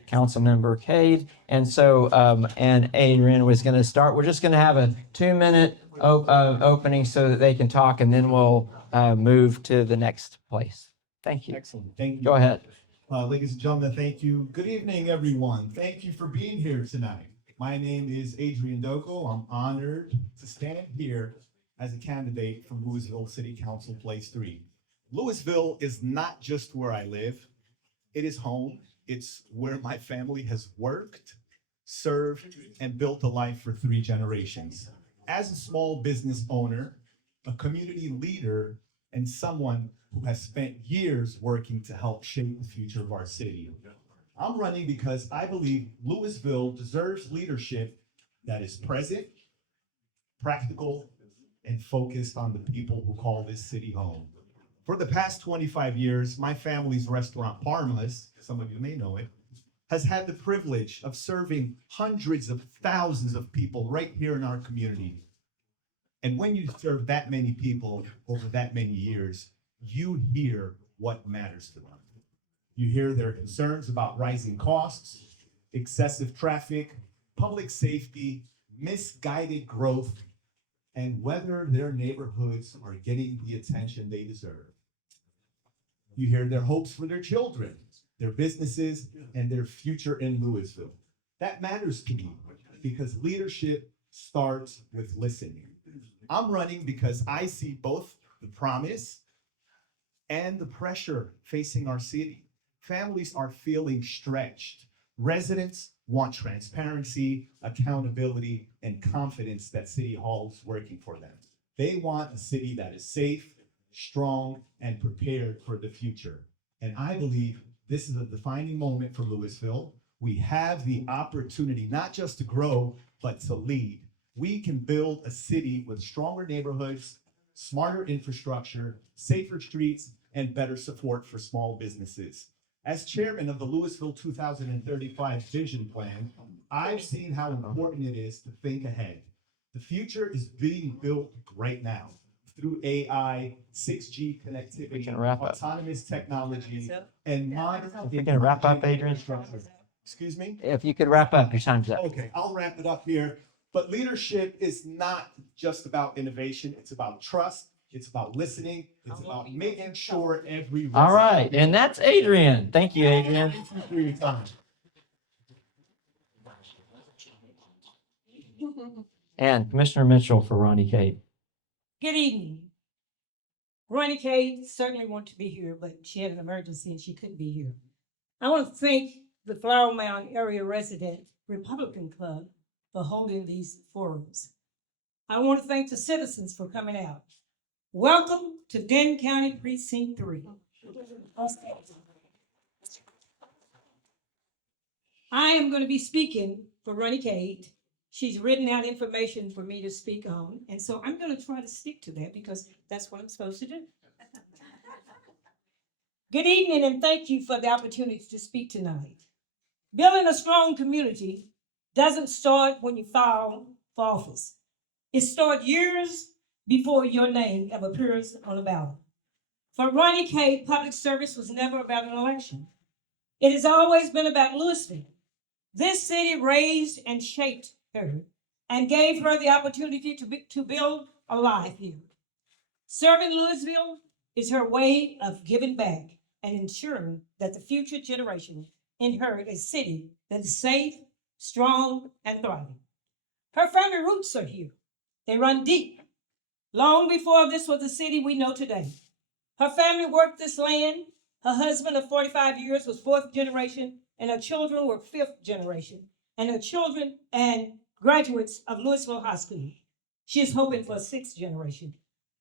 Councilmember Cade, and so and Adrian was going to start. We're just going to have a 2-minute opening so that they can talk, and then we'll move to the next place. Thank you. Excellent. Thank you. Go ahead. Ladies and gentlemen, thank you. Good evening, everyone. Thank you for being here tonight. My name is Adrian Doko. I'm honored to stand here as a candidate for Lewisville City Council Place 3. Lewisville is not just where I live. It is home. It's where my family has worked, served, and built a life for 3 generations. As a small business owner, a community leader, and someone who has spent years working to help shape the future of our city. I'm running because I believe Lewisville deserves leadership that is present, practical, and focused on the people who call this city home. For the past 25 years, my family's restaurant, Parma's, some of you may know it, has had the privilege of serving hundreds of thousands of people right here in our community. And when you serve that many people over that many years, you hear what matters to them. You hear their concerns about rising costs, excessive traffic, public safety, misguided growth, and whether their neighborhoods are getting the attention they deserve. You hear their hopes for their children, their businesses, and their future in Lewisville. That matters to me because leadership starts with listening. I'm running because I see both the promise and the pressure facing our city. Families are feeling stretched. Residents want transparency, accountability, and confidence that City Hall is working for them. They want a city that is safe, strong, and prepared for the future. And I believe this is a defining moment for Lewisville. We have the opportunity not just to grow, but to lead. We can build a city with stronger neighborhoods, smarter infrastructure, safer streets, and better support for small businesses. As chairman of the Lewisville 2035 Vision Plan, I've seen how important it is to think ahead. The future is being built right now through AI, 6G We connectivity, can wrap up. autonomous technology, and modern. If you can wrap up, Adrian. infrastructure. Excuse me? If you could wrap up, your time's up. Okay, I'll wrap it up here. But leadership is not just about innovation. It's about trust. It's about listening. It's about making sure every. All right, and that's Adrian. Thank you, Adrian. Thank you for your time. And Commissioner Mitchell for Ronnie Cade. Good evening. Ronnie Kay certainly wanted to be here, but she had an emergency and she couldn't be here. I want to thank the Flower Mound Area Resident Republican Club for holding these forums. I want to thank the citizens for coming out. Welcome to Denton County Precinct 3. I am going to be speaking for Ronnie Cade. She's written out information for me to speak on, and so I'm going to try to stick to that because that's what I'm supposed to do. Good evening, and thank you for the opportunity to speak tonight. Building a strong community doesn't start when you file for office. It starts years before your name ever appears on the ballot. For Ronnie Cade, public service was never about an election. It has always been about Lewisville. This city raised and shaped her and gave her the opportunity to build a life here. Serving Lewisville is her way of giving back and ensuring that the future generation inherit a city that is safe, strong, and thriving. Her family roots are here. They run deep, long before this was the city we know today. Her family worked this land. Her husband of 45 years was fourth generation, and her children were fifth generation, and her children and graduates of Lewisville High School. She is hoping for a sixth generation.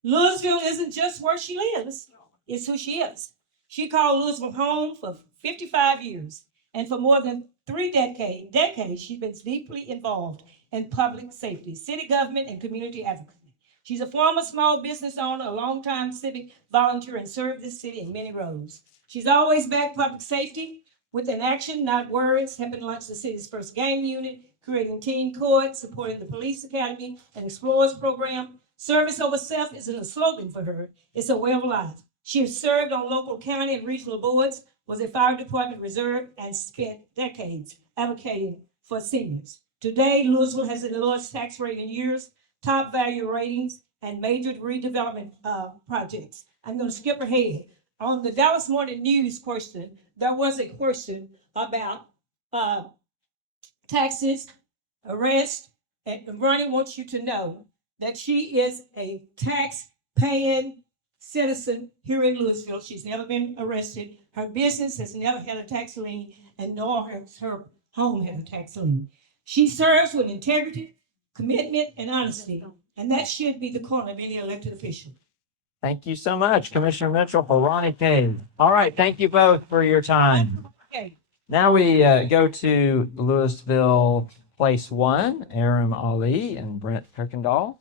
Lewisville isn't just where she lives, it's who she is. She called Lewisville home for 55 years, and for more than 3 decades, she's been deeply involved in public safety, city government, and community advocacy. She's a former small business owner, a longtime civic volunteer, and served this city in many roles. She's always backed public safety with an action, not words, helping launch the city's first gang unit, creating teen courts, supporting the police academy and explorers program. Service over self isn't a slogan for her, it's a way of life. She has served on local, county, and regional boards, was a fire department reserve, and spent decades advocating for seniors. Today, Lewisville has the lowest tax rate in years, top value ratings, and major redevelopment projects. I'm going to skip ahead. On the Dallas Morning News question, there was a question about taxes, arrest, and Ronnie wants you to know that she is a tax-paying citizen here in Lewisville. She's never been arrested. Her business has never had a tax lien, and nor has her home had a tax lien. She serves with integrity, commitment, and honesty, and that should be the corner of any elected official. Thank you so much, Commissioner Mitchell, for Ronnie Payne. All right, thank you both for your time. Okay. Now we go to Lewisville Place 1, Aram Ali and Brent Kirkendall.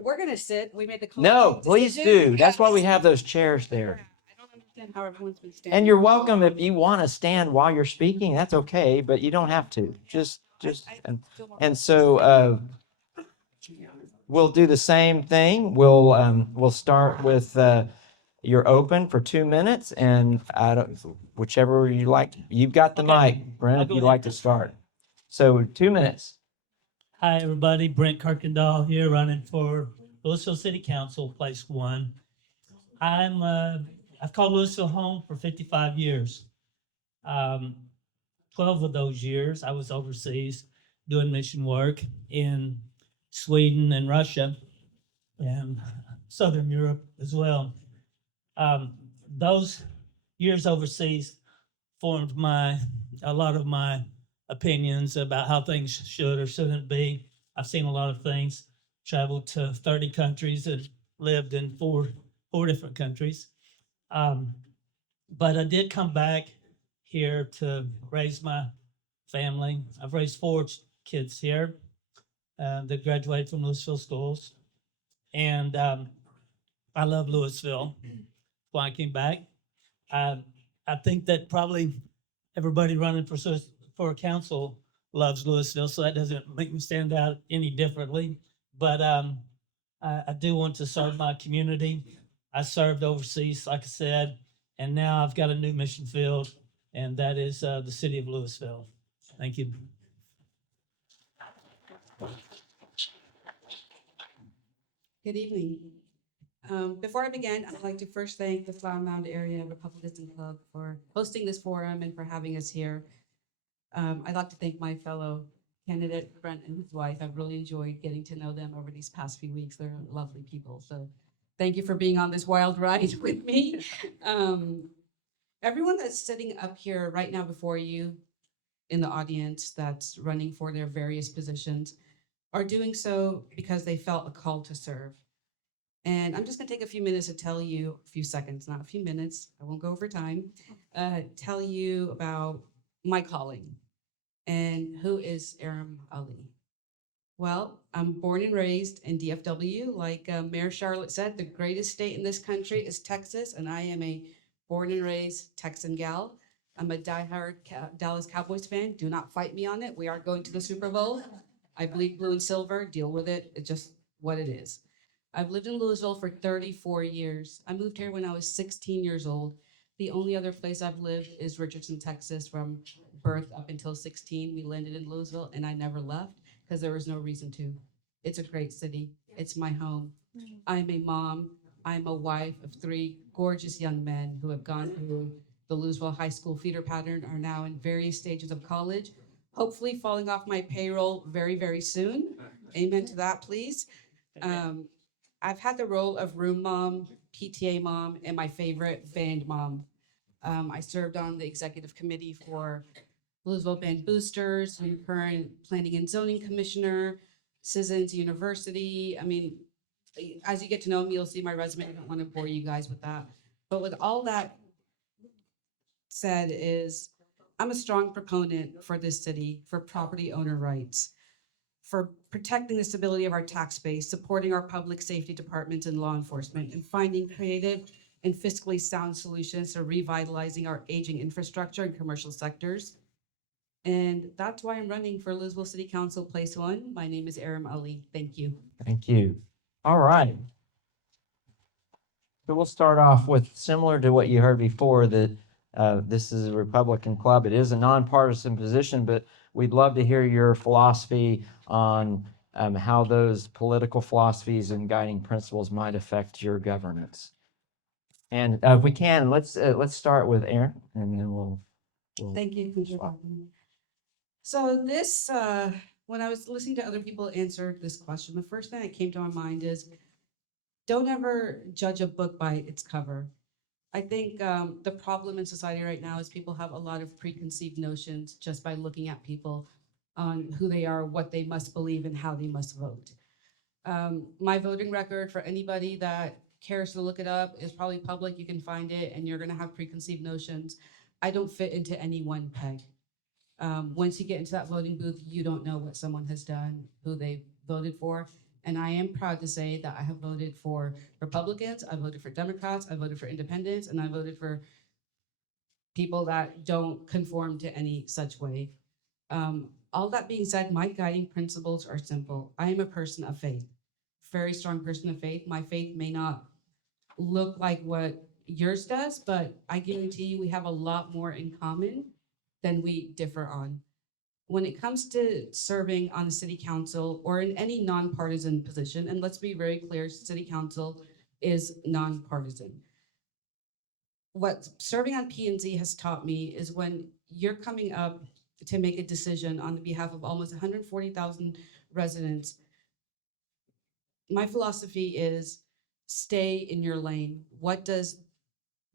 We're gonna sit. We made the call. No, please do. That's why we have those chairs there. I don't understand how everyone's been standing. And you're welcome if you want to stand while you're speaking, that's okay, but you don't have to. And so we'll do the same thing. We'll start with you're open for 2 minutes, and whichever you like. You've got the mic, Brent, if you'd like to start. So 2 minutes. Hi, everybody. Brent Kirkendall here, running for Lewisville City Council, Place 1. I've called Lewisville home for 55 years. 12 of those years, I was overseas doing mission work in Sweden and Russia and Southern Europe as well. Those years overseas formed a lot of my opinions about how things should or shouldn't be. I've seen a lot of things, traveled to 30 countries and lived in four different countries. But I did come back here to raise my family. I've raised 4 kids here that graduated from Lewisville schools. And I love Lewisville. That's why I came back. I think that probably everybody running for council loves Lewisville, so that doesn't make me stand out any differently. But I do want to serve my community. I served overseas, like I said, and now I've got a new mission field, and that is the city of Lewisville. Thank you. Good evening. Before I begin, I'd like to first thank the Flower Mound Area Republican Club for hosting this forum and for having us here. I'd like to thank my fellow candidate, Brent, and his wife. I've really enjoyed getting to know them over these past few weeks. They're lovely people. So thank you for being on this wild ride with me. Everyone that's sitting up here right now before you in the audience that's running for their various positions are doing so because they felt a call to serve. And I'm just gonna take a few minutes to tell you, a few seconds, not a few minutes, I won't go over time, tell you about my calling and who is Aram Ali. Well, I'm born and raised in DFW. Like Mayor Charlotte said, the greatest state in this country is Texas, and I am a born and raised Texan gal. I'm a diehard Dallas Cowboys fan. Do not fight me on it. We are going to the Super Bowl. I bleed blue and silver. Deal with it. It's just what it is. I've lived in Lewisville for 34 years. I moved here when I was 16 years old. The only other place I've lived is Richardson, Texas, from birth up until 16. We landed in Lewisville, and I never left because there was no reason to. It's a great city. It's my home. I'm a mom. I'm a wife of 3 gorgeous young men who have gone through the Lewisville High School feeder pattern, are now in various stages of college, hopefully falling off my payroll very, very soon. Amen to that, please. I've had the role of room mom, PTA mom, and my favorite, band mom. I served on the executive committee for Lewisville Band Boosters. I'm current planning and zoning commissioner, Citizens University. I mean, as you get to know me, you'll see my resume. I don't want to bore you guys with that. But with all that said is, I'm a strong proponent for this city, for property owner rights, for protecting the stability of our tax base, supporting our public safety departments and law enforcement, and finding creative and fiscally sound solutions to revitalizing our aging infrastructure and commercial sectors. And that's why I'm running for Lewisville City Council, Place 1. My name is Aram Ali. Thank you. Thank you. All right. So we'll start off with, similar to what you heard before, that this is a Republican club. It is a nonpartisan position, but we'd love to hear your philosophy on how those political philosophies and guiding principles might affect your governance. And if we can, let's start with Aaron, and then we'll Thank you, Commissioner Bachman. So this, when I was listening to other people answer this question, the first thing that came to my mind is, don't ever judge a book by its cover. I think the problem in society right now is people have a lot of preconceived notions just by looking at people on who they are, what they must believe, and how they must vote. My voting record, for anybody that cares to look it up, is probably public. You can find it, and you're gonna have preconceived notions. I don't fit into any one peg. Once you get into that voting booth, you don't know what someone has done, who they voted for. And I am proud to say that I have voted for Republicans, I voted for Democrats, I voted for independents, and I voted for people that don't conform to any such way. All that being said, my guiding principles are simple. I am a person of faith, very strong person of faith. My faith may not look like what yours does, but I guarantee you we have a lot more in common than we differ on. When it comes to serving on the city council or in any nonpartisan position, and let's be very clear, city council is nonpartisan. What serving on P&Z has taught me is when you're coming up to make a decision on behalf of almost 140,000 residents, my philosophy is stay in your lane. What does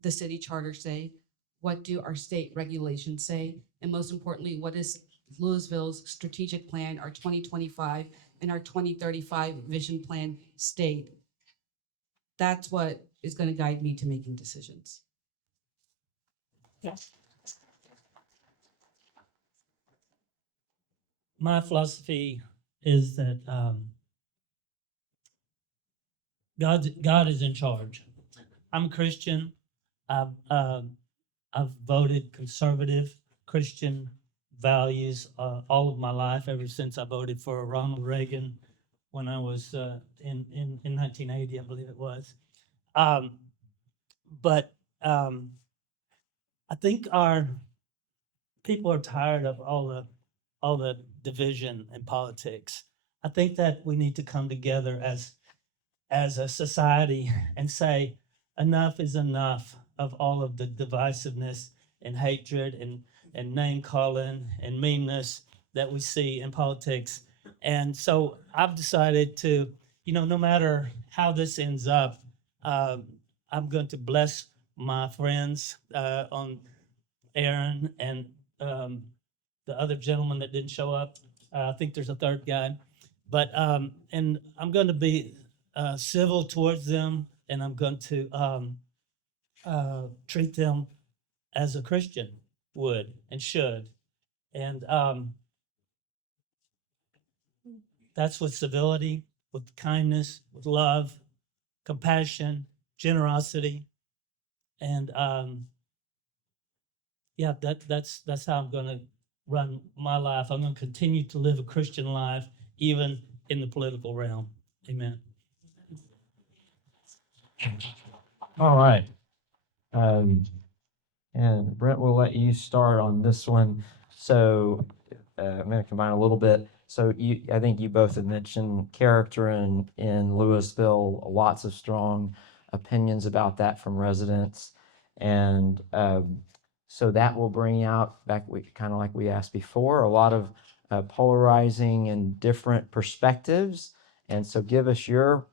the city charter say? What do our state regulations say? And most importantly, what is Lewisville's strategic plan, our 2025 and our 2035 vision plan state? That's what is going to guide me to making decisions. My philosophy is that God is in charge. I'm a Christian. I've voted conservative Christian values all of my life, ever since I voted for Ronald Reagan when I was in 1980, I believe it was. But I think our people are tired of all the division in politics. I think that we need to come together as a society and say enough is enough of all of the divisiveness and hatred and name calling and meanness that we see in politics. And so I've decided to, no matter how this ends up, I'm going to bless my friends on Aaron and the other gentleman that didn't show up. I think there's a third guy. But, and I'm going to be civil towards them, and I'm going to treat them as a Christian would and should. And that's with civility, with kindness, with love, compassion, generosity. And yeah, that's how I'm going to run my life. I'm going to continue to live a Christian life, even in the political realm. Amen. All right. And Brent, we'll let you start on this one. So I'm going to combine a little bit. So I think you both had mentioned character in Lewisville, lots of strong opinions about that from residents. And so that will bring out, kind of like we asked before, a lot of polarizing and different perspectives. And so give us your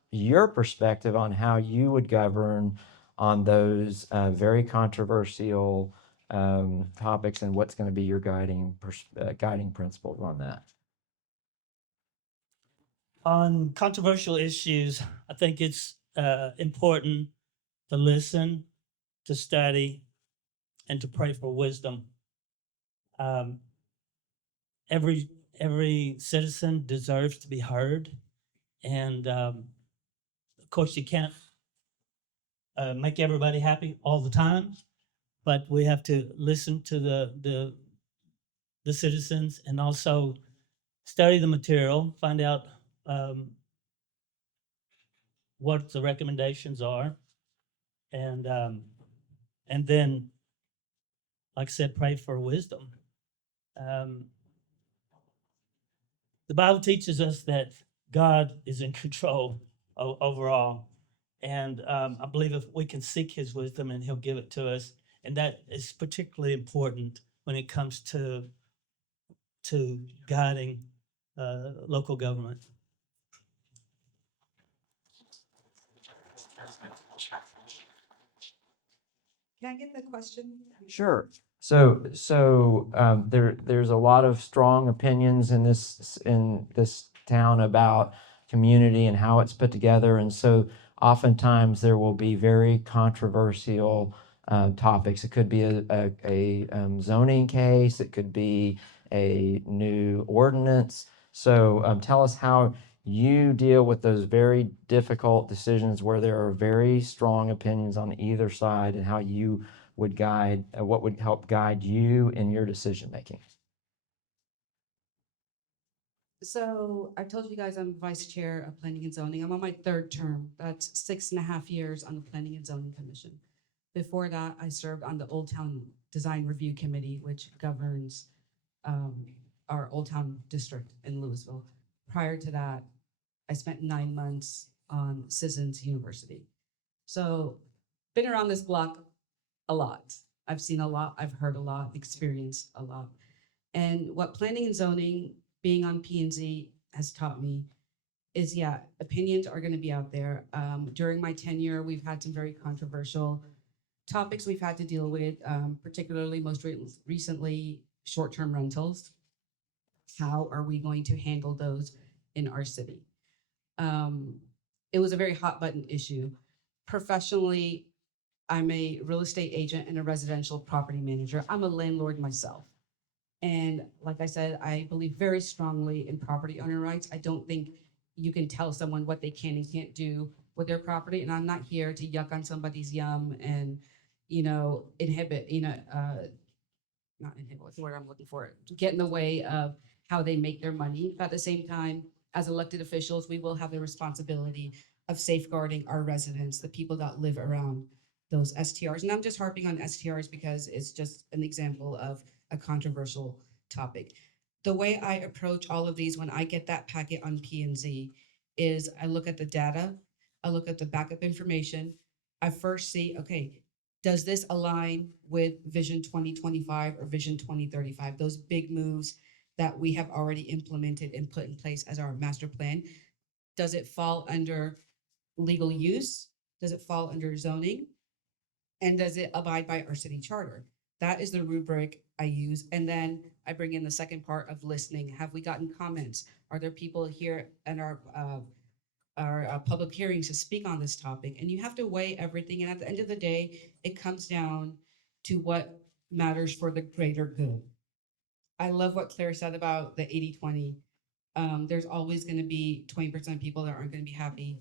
perspective on how you would govern on those very controversial topics, and what's going to be your guiding principles on that. On controversial issues, I think it's important to listen, to study, and to pray for wisdom. Every citizen deserves to be heard, and of course you can't make everybody happy all the time, but we have to listen to the citizens and also study the material, find out what the recommendations are, and then, like I said, pray for wisdom. The Bible teaches us that God is in control overall. And I believe if we can seek his wisdom, and he'll give it to us. And that is particularly important when it comes to guiding local government. Can I get the question? Sure. So there's a lot of strong opinions in this town about community and how it's put together. And so oftentimes there will be very controversial topics. It could be a zoning case, it could be a new ordinance. So tell us how you deal with those very difficult decisions where there are very strong opinions on either side, and how you would guide, what would help guide you in your decision making. So I told you guys I'm vice chair of planning and zoning. I'm on my third term. That's 6.5 years on the planning and zoning commission. Before that, I served on the Old Town Design Review Committee, which governs our Old Town district in Lewisville. Prior to that, I spent 9 months on Citizens University. So been around this block a lot. I've seen a lot, I've heard a lot, experienced a lot. And what planning and zoning, being on P&Z, has taught me is, yeah, opinions are going to be out there. During my tenure, we've had some very controversial topics we've had to deal with, particularly most recently, short-term rentals. How are we going to handle those in our city? It was a very hot button issue. Professionally, I'm a real estate agent and a residential property manager. I'm a landlord myself. And like I said, I believe very strongly in property owner rights. I don't think you can tell someone what they can and can't do with their property. And I'm not here to yuck on somebody's yum and, inhibit, not inhibit, what's the word I'm looking for? Get in the way of how they make their money. But at the same time, as elected officials, we will have the responsibility of safeguarding our residents, the people that live around those STRs. And I'm just harping on STRs because it's just an example of a controversial topic. The way I approach all of these when I get that packet on P&Z is I look at the data, I look at the backup information. I first see, okay, does this align with Vision 2025 or Vision 2035? Those big moves that we have already implemented and put in place as our master plan. Does it fall under legal use? Does it fall under zoning? And does it abide by our city charter? That is the rubric I use. And then I bring in the second part of listening. Have we gotten comments? Are there people here at our public hearings to speak on this topic? And you have to weigh everything. And at the end of the day, it comes down to what matters for the greater good. I love what Claire said about the 80-20. There's always going to be 20% of people that aren't going to be happy.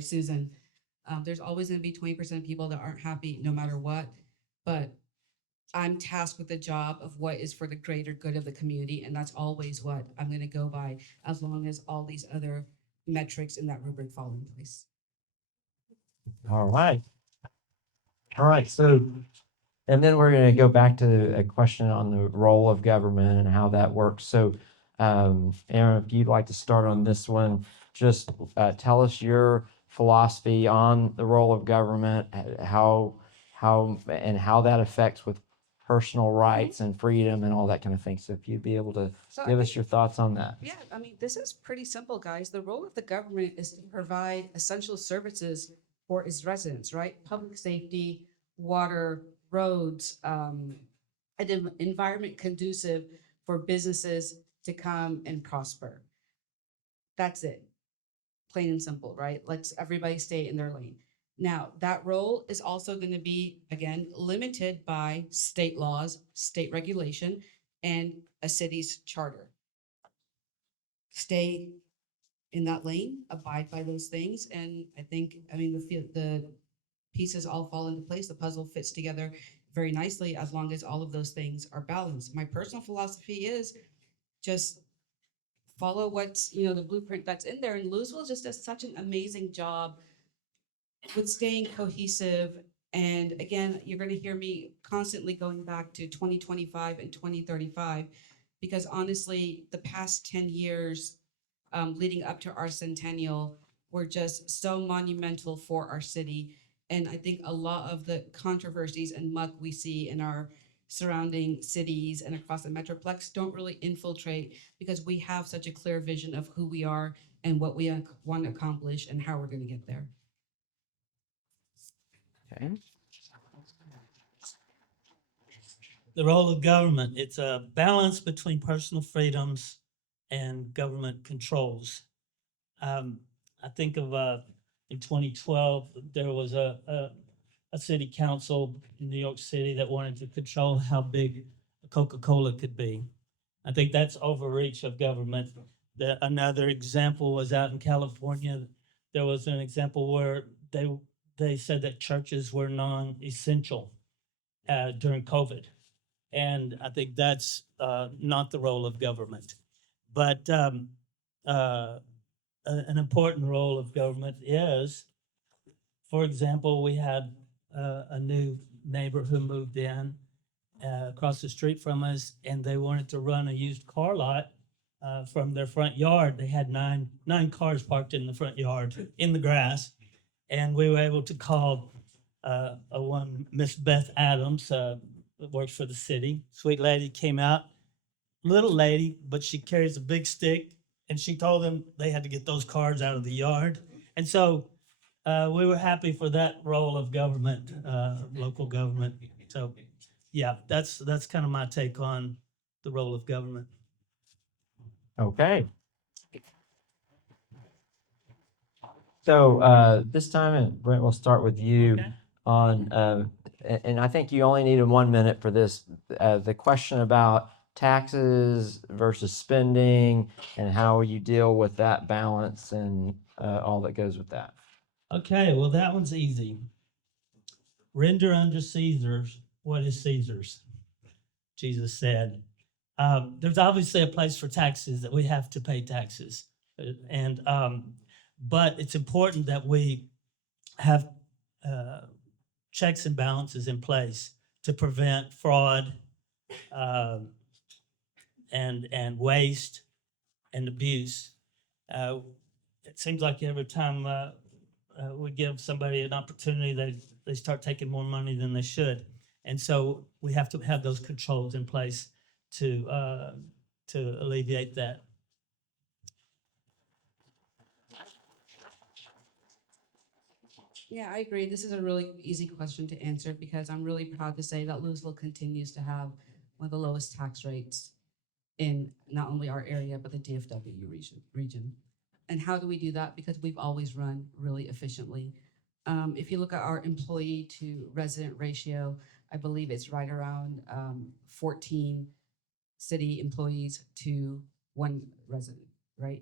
Susan. There's always going to be 20% of people that aren't happy no matter what. But I'm tasked with the job of what is for the greater good of the community. And that's always what I'm going to go by, as long as all these other metrics in that rubric fall in place. All right. All right. So, and then we're going to go back to a question on the role of government and how that works. So, Aaron, if you'd like to start on this one, just tell us your philosophy on the role of government, how that affects with personal rights and freedom and all that kind of thing. So if you'd be able to give us your thoughts on that. Yeah, I mean, this is pretty simple, guys. The role of the government is to provide essential services for its residents, right? Public safety, water, roads, an environment conducive for businesses to come and prosper. That's it. Plain and simple, right? Let's everybody stay in their lane. Now, that role is also going to be, again, limited by state laws, state regulation, and a city's charter. Stay in that lane, abide by those things, and I mean, the pieces all fall into place. The puzzle fits together very nicely as long as all of those things are balanced. My personal philosophy is just follow what's, the blueprint that's in there. And Lewisville just does such an amazing job with staying cohesive. And again, you're going to hear me constantly going back to 2025 and 2035, because honestly, the past 10 years leading up to our centennial were just so monumental for our city. And I think a lot of the controversies and muck we see in our surrounding cities and across the Metroplex don't really infiltrate, because we have such a clear vision of who we are and what we want to accomplish and how we're going to get there. Okay. The role of government, it's a balance between personal freedoms and government controls. I think of in 2012, there was a city council in New York City that wanted to control how big Coca-Cola could be. I think that's overreach of government. Another example was out in California. There was an example where they said that churches were non-essential during COVID. And I think that's not the role of government. But an important role of government is, for example, we had a new neighbor who moved in across the street from us, and they wanted to run a used car lot from their front yard. They had nine cars parked in the front yard in the grass, and we were able to call a one Miss Beth Adams that works for the city. Sweet lady came out, little lady, but she carries a big stick, and she told them they had to get those cars out of the yard. And so we were happy for that role of government, local government. So yeah, that's kind of my take on the role of government. Okay. So this time, and Brent, we'll start with you on, and I think you only needed 1 minute for this, the question about taxes versus spending and how you deal with that balance and all that goes with that. Okay, well, that one's easy. Render unto Caesar's what is Caesar's, Jesus said. There's obviously a place for taxes, that we have to pay taxes. And but it's important that we have checks and balances in place to prevent fraud and waste and abuse. It seems like every time we give somebody an opportunity, they start taking more money than they should. And so we have to have those controls in place to alleviate that. Yeah, I agree. This is a really easy question to answer because I'm really proud to say that Lewisville continues to have one of the lowest tax rates in not only our area, but the DFW region. And how do we do that? Because we've always run really efficiently. If you look at our employee to resident ratio, I believe it's right around 14 city employees to one resident, right?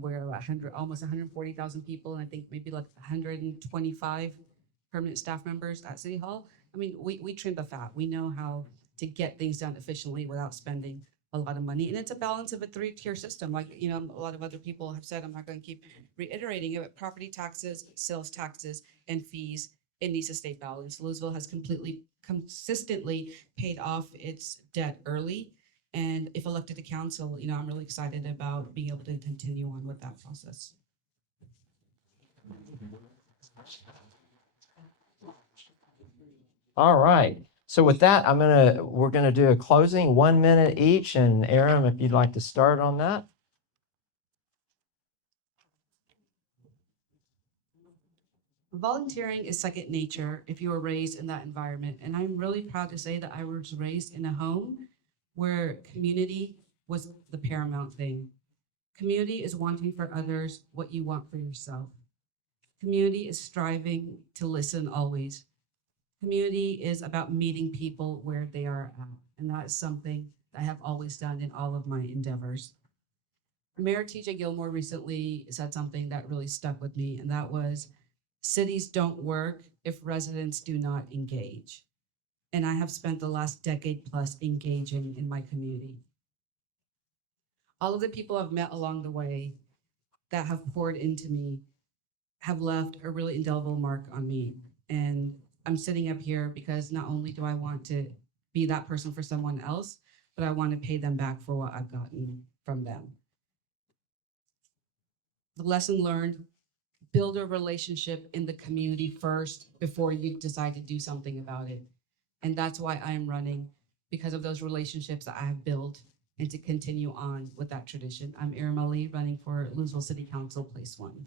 We're about 100, almost 140,000 people, and I think maybe like 125 permanent staff members at City Hall. I mean, we trim the fat. We know how to get things done efficiently without spending a lot of money. And it's a balance of a 3-tier system. Like, you know, a lot of other people have said, I'm not going to keep reiterating it, but property taxes, sales taxes, and fees, it needs to stay balanced. Lewisville has consistently paid off its debt early. And if elected to council, you know, I'm really excited about being able to continue on with that process. All right. So with that, we're gonna do a closing 1 minute each, and Aram, if you'd like to start on that. Volunteering is second nature if you were raised in that environment. And I'm really proud to say that I was raised in a home where community was the paramount thing. Community is wanting for others what you want for yourself. Community is striving to listen always. Community is about meeting people where they are at. And that is something that I have always done in all of my endeavors. Mayor TJ Gilmore recently said something that really stuck with me, and that was, cities don't work if residents do not engage. And I have spent the last decade plus engaging in my community. All of the people I've met along the way that have poured into me have left a really indelible mark on me. And I'm sitting up here because not only do I want to be that person for someone else, but I want to pay them back for what I've gotten from them. The lesson learned, build a relationship in the community first before you decide to do something about it. And that's why I'm running, because of those relationships that I have built, and to continue on with that tradition. I'm Aram Ali, running for Lewisville City Council, Place 1.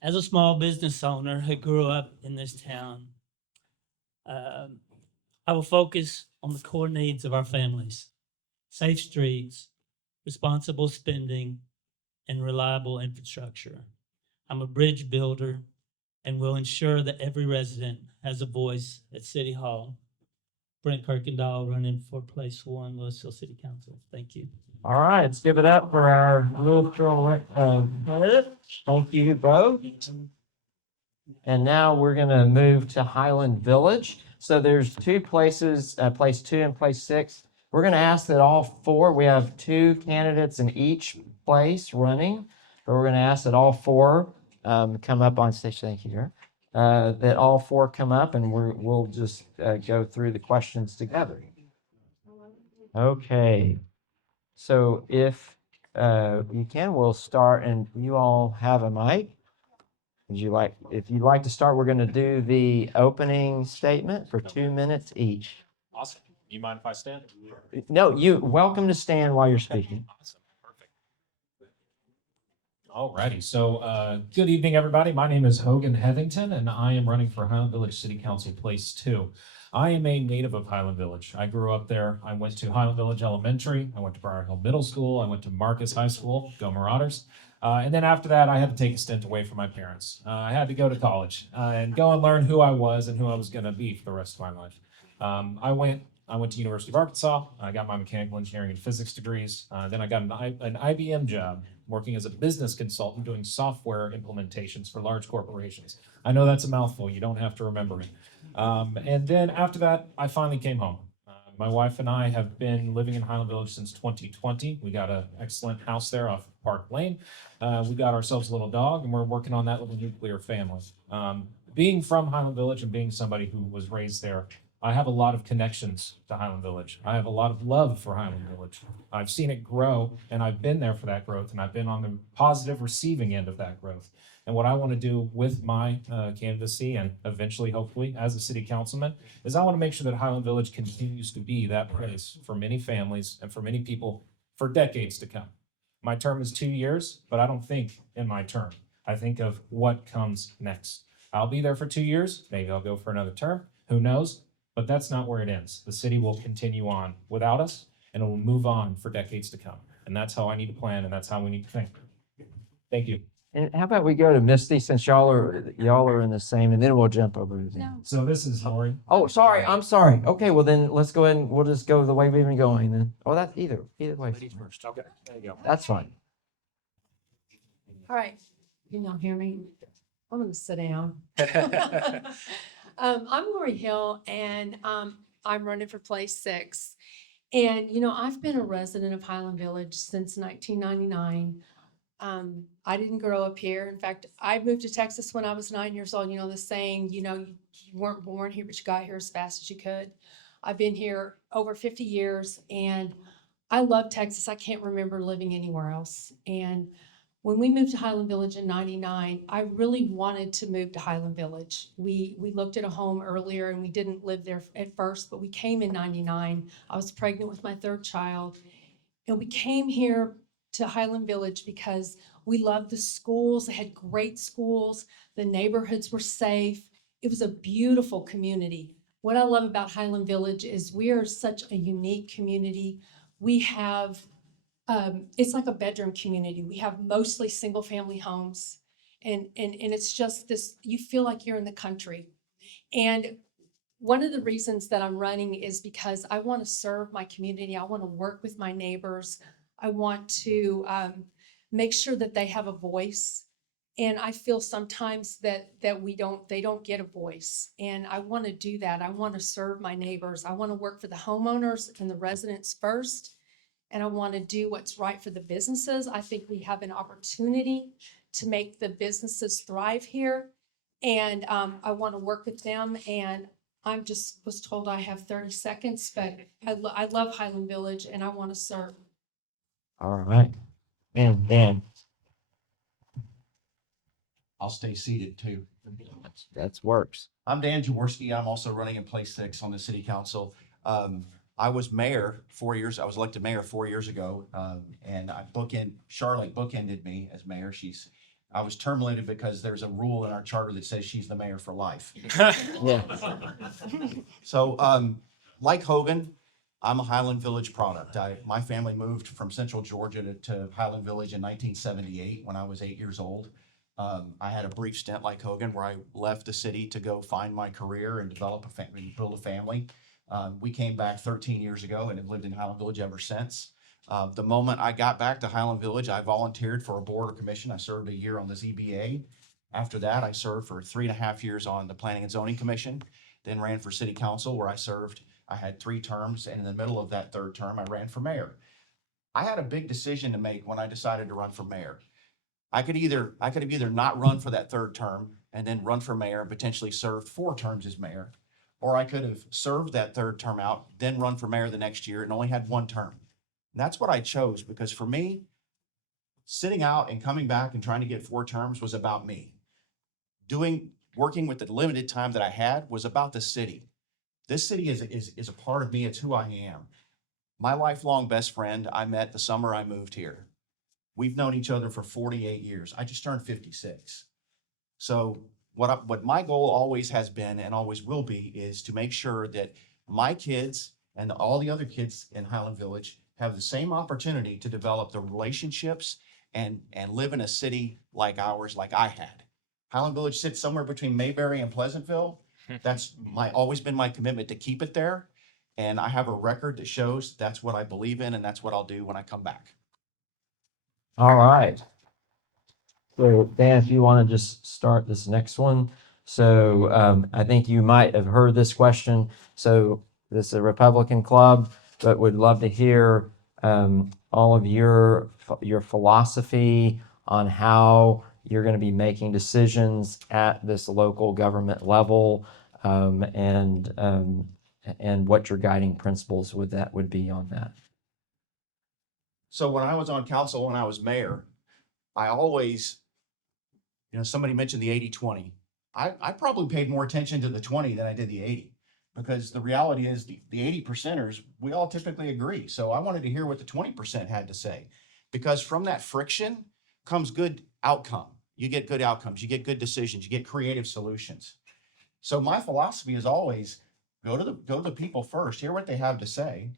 As a small business owner who grew up in this town, I will focus on the core needs of our families. safe streets, responsible spending, and reliable infrastructure. I'm a bridge builder and will ensure that every resident has a voice at City Hall. Brent Kirkendall, running for place 1, Lewisville City Council. Thank you. All right, let's give it up for our Lewisville candidate. Thank you both. And now we're going to move to Highland Village. So there's 2 places, place 2 and place 6. We're going to ask that all 4, we have 2 candidates in each place running, but we're going to ask that all 4 come up on stage. Thank you, Derek. That all 4 come up and we'll just go through the questions together. Okay. So if you can, we'll start, and you all have a mic. If you'd like to start, we're going to do the opening statement for 2 minutes each. Awesome. You mind if I stand? No, you're welcome to stand while you're speaking. Awesome. Perfect. Alrighty. So good evening, everybody. My name is Hogan Hevington, and I am running for Highland Village City Council Place 2. I am a native of Highland Village. I grew up there. I went to Highland Village Elementary. I went to Briar Hill Middle School. I went to Marcus High School. Go Marauders. And then after that, I had to take a stint away from my parents. I had to go to college and go and learn who I was and who I was going to be for the rest of my life. I went to University of Arkansas. I got my mechanical engineering and physics degrees. Then I got an IBM job working as a business consultant doing software implementations for large corporations. I know that's a mouthful. You don't have to remember it. And then after that, I finally came home. My wife and I have been living in Highland Village since 2020. We got an excellent house there off Park Lane. We got ourselves a little dog, and we're working on that little nuclear family. Being from Highland Village and being somebody who was raised there, I have a lot of connections to Highland Village. I have a lot of love for Highland Village. I've seen it grow, and I've been there for that growth, and I've been on the positive receiving end of that growth. And what I want to do with my candidacy, and eventually, hopefully, as a city councilman, is I want to make sure that Highland Village continues to be that place for many families and for many people for decades to come. My term is 2 years, but I don't think in my term. I think of what comes next. I'll be there for 2 years. Maybe I'll go for another term. Who knows? But that's not where it ends. The city will continue on without us, and it will move on for decades to come. And that's how I need to plan, and that's how we need to think. Thank you. And how about we go to Misty, since y'all are in the same, and then we'll jump over to them. No. So this is Lori. Oh, sorry. I'm sorry. Okay, well then let's go ahead and we'll just go the way we've been going then. Oh, that's either way. Ladies first. Okay, there you go. That's fine. All right, can y'all hear me? I'm gonna sit down. I'm Lori Hill, and I'm running for place 6. And, I've been a resident of Highland Village since 1999. I didn't grow up here. In fact, I moved to Texas when I was 9 years old. The saying, you weren't born here, but you got here as fast as you could. I've been here over 50 years, and I love Texas. I can't remember living anywhere else. And when we moved to Highland Village in 99, I really wanted to move to Highland Village. We looked at a home earlier, and we didn't live there at first, but we came in 99. I was pregnant with my 3rd child, and we came here to Highland Village because we loved the schools. They had great schools. The neighborhoods were safe. It was a beautiful community. What I love about Highland Village is we are such a unique community. We have, it's like a bedroom community. We have mostly single family homes, and it's just this, you feel like you're in the country. And one of the reasons that I'm running is because I want to serve my community. I want to work with my neighbors. I want to make sure that they have a voice. And I feel sometimes that they don't get a voice. And I want to do that. I want to serve my neighbors. I want to work for the homeowners and the residents first. And I want to do what's right for the businesses. I think we have an opportunity to make the businesses thrive here. And I want to work with them. And I just was told I have 30 seconds, but I love Highland Village, and I want to serve. All right. And Dan. I'll stay seated too. That works. I'm Dan Jaworski. I'm also running in place 6 on the city council. I was mayor 4 years. I was elected mayor 4 years ago, and Charlotte bookended me as mayor. I was terminated because there's a rule in our charter that says she's the mayor for life. Yeah. So, like Hogan, I'm a Highland Village product. My family moved from Central Georgia to Highland Village in 1978 when I was 8 years old. I had a brief stint like Hogan where I left the city to go find my career and develop a family, build a family. We came back 13 years ago and have lived in Highland Village ever since. The moment I got back to Highland Village, I volunteered for a board or commission. I served a year on the ZBA. After that, I served for 3.5 years on the Planning and Zoning Commission, then ran for city council where I had 3 terms, and in the middle of that 3rd term, I ran for mayor. I had a big decision to make when I decided to run for mayor. I could have either not run for that 3rd term and then run for mayor and potentially served 4 terms as mayor, or I could have served that 3rd term out, then run for mayor the next year and only had 1 term. And that's what I chose, because for me, sitting out and coming back and trying to get 4 terms was about me. Working with the limited time that I had was about the city. This city is a part of me. It's who I am. My lifelong best friend I met the summer I moved here. We've known each other for 48 years. I just turned 56. So what my goal always has been and always will be is to make sure that my kids and all the other kids in Highland Village have the same opportunity to develop the relationships and live in a city like ours, like I had. Highland Village sits somewhere between Mayberry and Pleasantville. That's always been my commitment to keep it there. And I have a record that shows that's what I believe in and that's what I'll do when I come back. All right. So Dan, if you want to just start this next one. So I think you might have heard this question. So this is a Republican club, but would love to hear all of your philosophy on how you're going to be making decisions at this local government level, and what your guiding principles would be on that. So when I was on council and I was mayor, I always, somebody mentioned the 80-20. I probably paid more attention to the 20 than I did the 80, because the reality is the 80%ers, we all typically agree. So I wanted to hear what the 20% had to say, because from that friction comes good outcome. You get good outcomes, you get good decisions, you get creative solutions. So my philosophy is always go to the people first, hear what they have to say,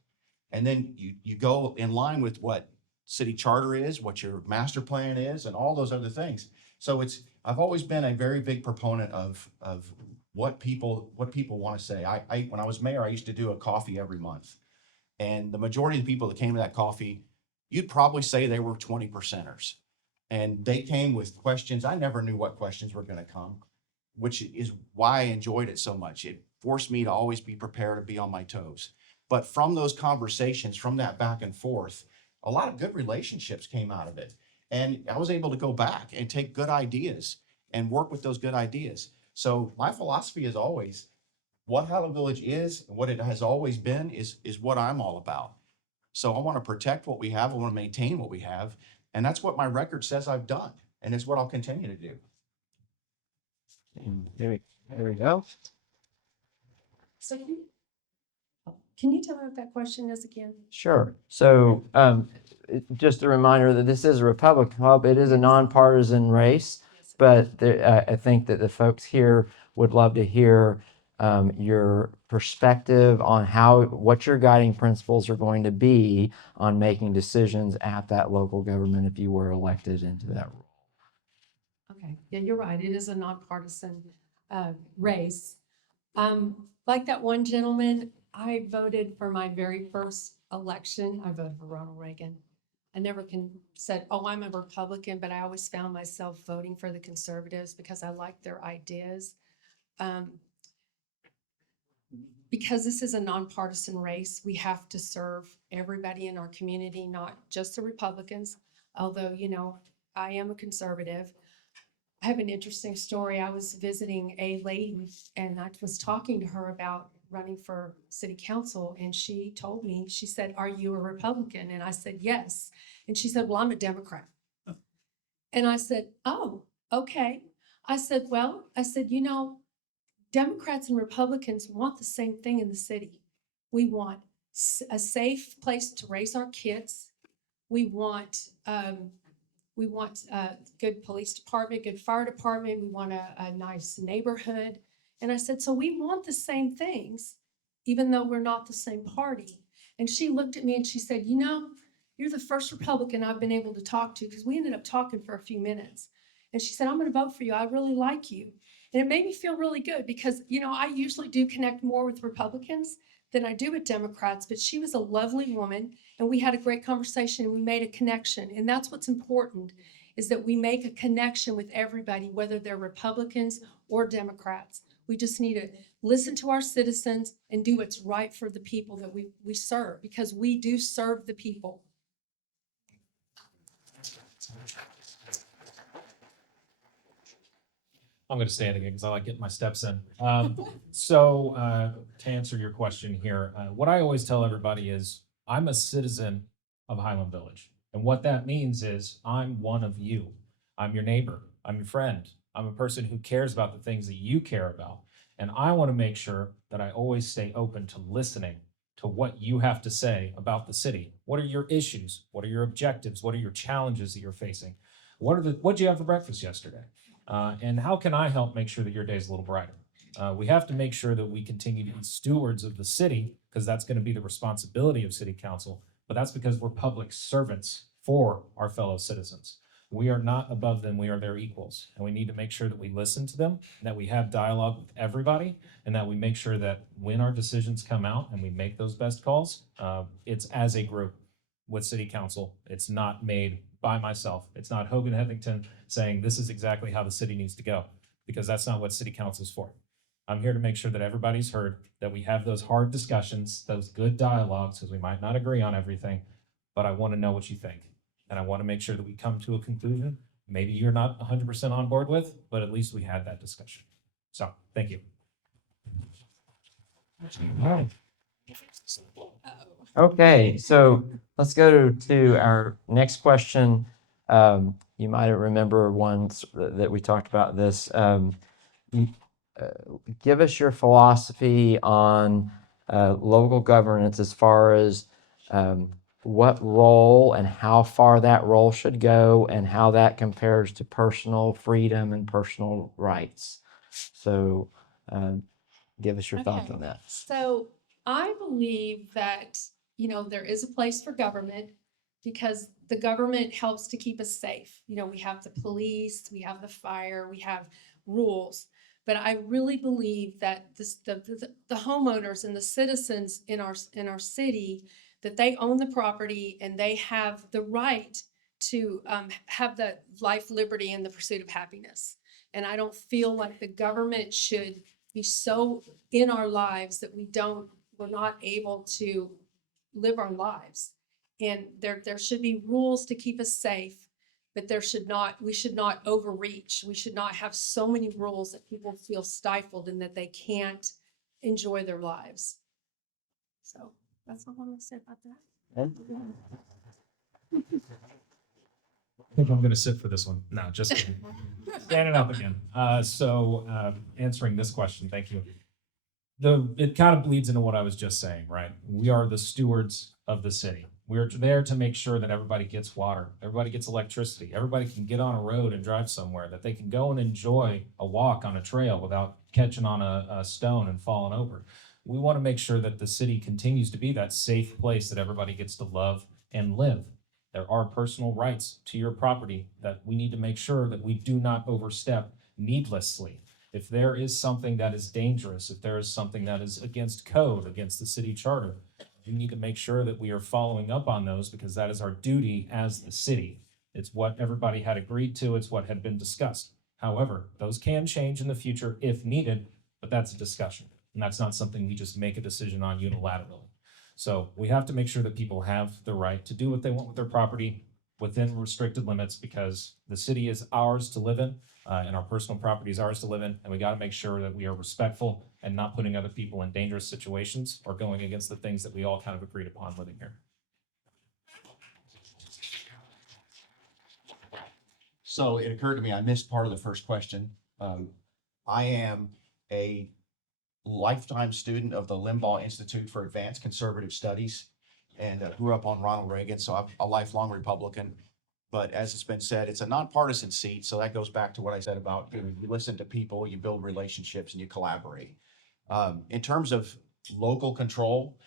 and then you go in line with what city charter is, what your master plan is, and all those other things. So I've always been a very big proponent of what people want to say. When I was mayor, I used to do a coffee every month, and the majority of the people that came to that coffee, you'd probably say they were 20%ers. And they came with questions. I never knew what questions were going to come, which is why I enjoyed it so much. It forced me to always be prepared to be on my toes. But from those conversations, from that back and forth, a lot of good relationships came out of it. And I was able to go back and take good ideas and work with those good ideas. So my philosophy is always what Highland Village is and what it has always been is what I'm all about. So I want to protect what we have. I want to maintain what we have. And that's what my record says I've done. And it's what I'll continue to do. And there we go. So can you tell me what that question is again? Sure. So just a reminder that this is a Republican club. It is a nonpartisan race, but I think that the folks here would love to hear your perspective on what your guiding principles are going to be on making decisions at that local government if you were elected into that role. Okay, yeah, you're right. It is a nonpartisan race. Like that one gentleman, I voted for my very first election. I voted for Ronald Reagan. I never said, oh, I'm a Republican, but I always found myself voting for the conservatives because I liked their ideas. Because this is a nonpartisan race, we have to serve everybody in our community, not just the Republicans. Although, I am a conservative. I have an interesting story. I was visiting a lady and I was talking to her about running for city council. And she told me, she said, "Are you a Republican?" And I said, "Yes." And she said, "Well, I'm a Democrat." And I said, "Oh, okay." I said, Democrats and Republicans want the same thing in the city. We want a safe place to raise our kids. We want a good police department, good fire department. We want a nice neighborhood. And I said, so we want the same things, even though we're not the same party. And she looked at me and she said, you know, you're the first Republican I've been able to talk to, because we ended up talking for a few minutes. And she said, I'm going to vote for you. I really like you. And it made me feel really good because, you know, I usually do connect more with Republicans than I do with Democrats, but she was a lovely woman and we had a great conversation and we made a connection. And that's what's important, is that we make a connection with everybody, whether they're Republicans or Democrats. We just need to listen to our citizens and do what's right for the people that we serve, because we do serve the people. I'm going to stand again because I like getting my steps in. To answer your question here, what I always tell everybody is I'm a citizen of Highland Village. And what that means is I'm one of you. I'm your neighbor. I'm your friend. I'm a person who cares about the things that you care about. And I want to make sure that I always stay open to listening to what you have to say about the city. What are your issues? What are your objectives? What are your challenges that you're facing? What'd you have for breakfast yesterday? And how can I help make sure that your day is a little brighter? We have to make sure that we continue to be stewards of the city, because that's going to be the responsibility of city council, but that's because we're public servants for our fellow citizens. We are not above them, we are their equals. And we need to make sure that we listen to them, that we have dialogue with everybody, and that we make sure that when our decisions come out and we make those best calls, it's as a group with city council. It's not made by myself. It's not Hogan Heathington saying this is exactly how the city needs to go, because that's not what city council is for. I'm here to make sure that everybody's heard, that we have those hard discussions, those good dialogues, because we might not agree on everything, but I want to know what you think. And I want to make sure that we come to a conclusion. Maybe you're not 100% on board with, but at least we had that discussion. So, thank you. Okay, so let's go to our next question. You might remember ones that we talked about this. Give us your philosophy on local governance as far as what role and how far that role should go and how that compares to personal freedom and personal rights. So give us your thoughts on that. So I believe that, you know, there is a place for government, because the government helps to keep us safe. You know, we have the police, we have the fire, we have rules. But I really believe that the homeowners and the citizens in our city, that they own the property and they have the right to have the life, liberty, and the pursuit of happiness. And I don't feel like the government should be so in our lives that we're not able to live our lives. And there should be rules to keep us safe, but we should not overreach. We should not have so many rules that people feel stifled and that they can't enjoy their lives. So that's all I want to say about that. I think I'm going to sit for this one. No, just kidding. Standing up again. Answering this question, thank you. It kind of bleeds into what I was just saying, right? We are the stewards of the city. We're there to make sure that everybody gets water, everybody gets electricity, everybody can get on a road and drive somewhere, that they can go and enjoy a walk on a trail without catching on a stone and falling over. We want to make sure that the city continues to be that safe place that everybody gets to love and live. There are personal rights to your property that we need to make sure that we do not overstep needlessly. If there is something that is dangerous, if there is something that is against code, against the city charter, we need to make sure that we are following up on those, because that is our duty as the city. It's what everybody had agreed to. It's what had been discussed. However, those can change in the future if needed, but that's a discussion. And that's not something we just make a decision on unilaterally. So we have to make sure that people have the right to do what they want with their property within restricted limits, because the city is ours to live in, and our personal property is ours to live in. And we got to make sure that we are respectful and not putting other people in dangerous situations or going against the things that we all kind of agreed upon living here. So it occurred to me, I missed part of the first question. I am a lifetime student of the Limbaugh Institute for Advanced Conservative Studies, and grew up on Ronald Reagan, so I'm a lifelong Republican. But as it's been said, it's a nonpartisan seat, so that goes back to what I said about, you listen to people, you build relationships, and you collaborate. In terms of local control,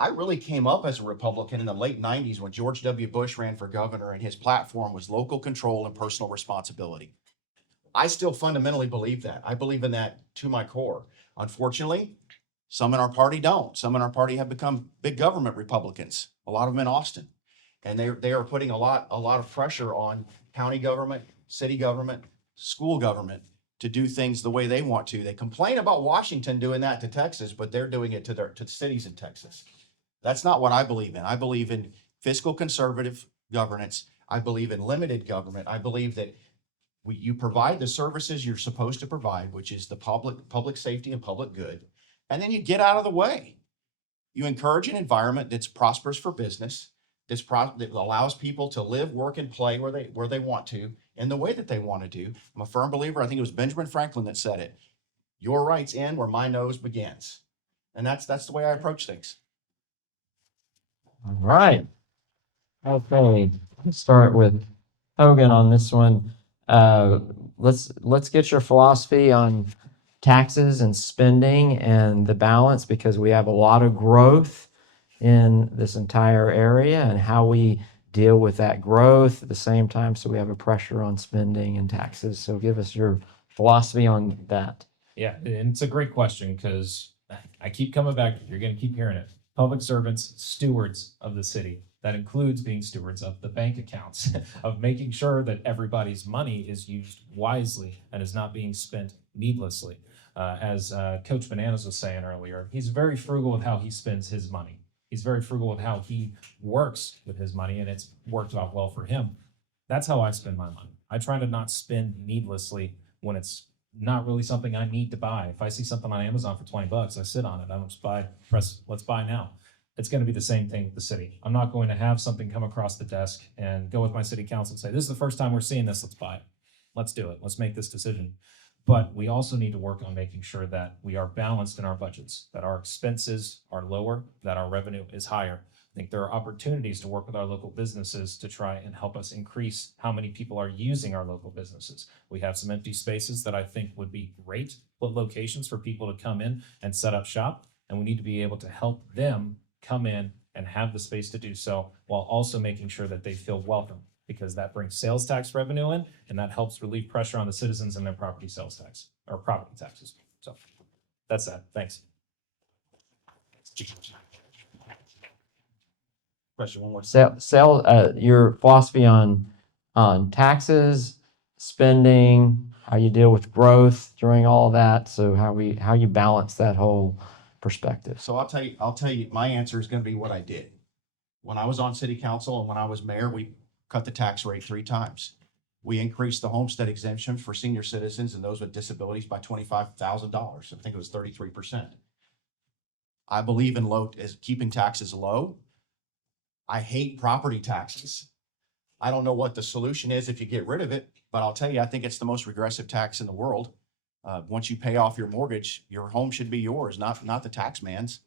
I really came up as a Republican in the late 90s when George W. Bush ran for governor and his platform was local control and personal responsibility. I still fundamentally believe that. I believe in that to my core. Unfortunately, some in our party don't. Some in our party have become big government Republicans, a lot of them in Austin. And they are putting a lot of pressure on county government, city government, school government to do things the way they want to. They complain about Washington doing that to Texas, but they're doing it to cities in Texas. That's not what I believe in. I believe in fiscal conservative governance. I believe in limited government. I believe that you provide the services you're supposed to provide, which is the public safety and public good, and then you get out of the way. You encourage an environment that's prosperous for business, that allows people to live, work, and play where they want to, in the way that they want to do. I'm a firm believer, I think it was Benjamin Franklin that said it, your rights end where my nose begins. And that's the way I approach things. All right. Okay, let's start with Hogan on this one. Let's get your philosophy on taxes and spending and the balance, because we have a lot of growth in this entire area, and how we deal with that growth at the same time, so we have a pressure on spending and taxes. So give us your philosophy on that. Yeah, and it's a great question because I keep coming back. You're going to keep hearing it. Public servants, stewards of the city. That includes being stewards of the bank accounts, of making sure that everybody's money is used wisely and is not being spent needlessly. As Coach Bananas was saying earlier, he's very frugal with how he spends his money. He's very frugal with how he works with his money, and it's worked out well for him. That's how I spend my money. I try to not spend needlessly when it's not really something I need to buy. If I see something on Amazon for $20, I sit on it. I don't just press let's buy now. It's going to be the same thing with the city. I'm not going to have something come across the desk and go with my city council and say, this is the first time we're seeing this, let's buy it. Let's do it. Let's make this decision. But we also need to work on making sure that we are balanced in our budgets, that our expenses are lower, that our revenue is higher. I think there are opportunities to work with our local businesses to try and help us increase how many people are using our local businesses. We have some empty spaces that I think would be great locations for people to come in and set up shop, and we need to be able to help them come in and have the space to do so, while also making sure that they feel welcome, because that brings sales tax revenue in, and that helps relieve pressure on the citizens and their property sales tax, or property taxes. So that's that. Thanks. Question one more. Your philosophy on taxes, spending, how you deal with growth during all of that. So how you balance that whole perspective. So I'll tell you, my answer is going to be what I did. When I was on city council and when I was mayor, we cut the tax rate 3 times. We increased the homestead exemption for senior citizens and those with disabilities by $25,000. I think it was 33%. I believe in keeping taxes low. I hate property taxes. I don't know what the solution is if you get rid of it, but I'll tell you, I think it's the most regressive tax in the world. Once you pay off your mortgage, your home should be yours, not the tax man's.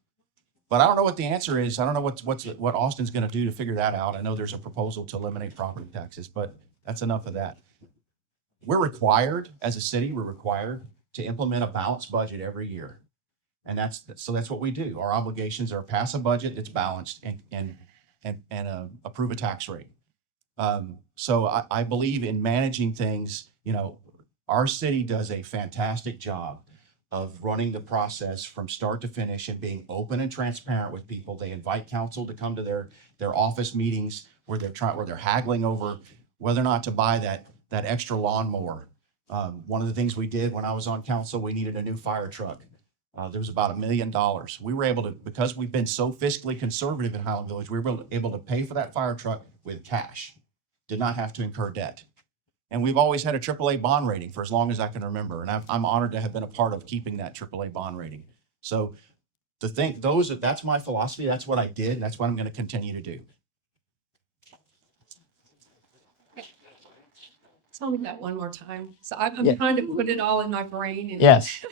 But I don't know what the answer is. I don't know what Austin's going to do to figure that out. I know there's a proposal to eliminate property taxes, but that's enough of that. We're required, as a city, to implement a balanced budget every year. And that's what we do. Our obligations are pass a budget that's balanced and approve a tax rate. So I believe in managing things. Our city does a fantastic job of running the process from start to finish and being open and transparent with people. They invite council to come to their office meetings where they're haggling over whether or not to buy that extra lawnmower. One of the things we did when I was on council, we needed a new fire truck. There was about $1 million. We were able to, because we've been so fiscally conservative in Highland Village, we were able to pay for that fire truck with cash. Did not have to incur debt. And we've always had a AAA bond rating for as long as I can remember. And I'm honored to have been a part of keeping that AAA bond rating. So that's my philosophy. That's what I did. And that's what I'm going to continue to do. Tell me that one more time. So I'm trying to put it all in my brain. And Yes.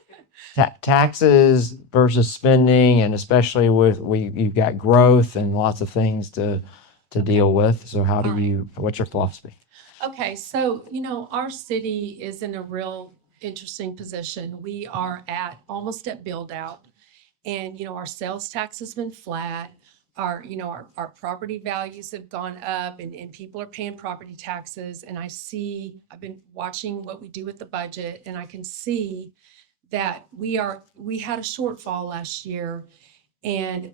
Taxes versus spending, and especially you've got growth and lots of things to deal with. So what's your philosophy? Okay, so, our city is in a real interesting position. We are almost at build out. And, our sales tax has been flat. Our property values have gone up and people are paying property taxes. And I've been watching what we do with the budget, and I can see that we had a shortfall last year. And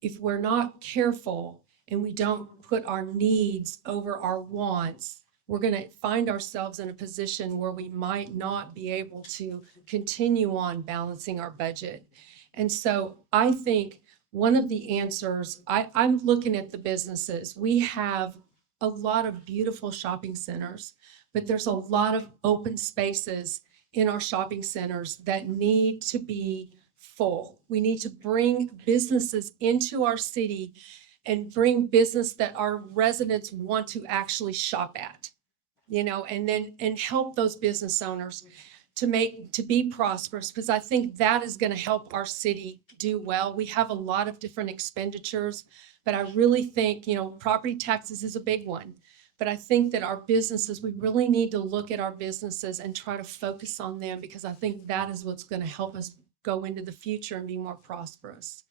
if we're not careful and we don't put our needs over our wants, we're going to find ourselves in a position where we might not be able to continue on balancing our budget. And so I think one of the answers, I'm looking at the businesses. We have a lot of beautiful shopping centers, but there's a lot of open spaces in our shopping centers that need to be full. We need to bring businesses into our city and bring business that our residents want to actually shop at, and help those business owners to be prosperous, because I think that is going to help our city do well. We have a lot of different expenditures, but I really think, property taxes is a big one. But I think that our businesses, we really need to look at our businesses and try to focus on them, because I think that is what's going to help us go into the future and be more prosperous.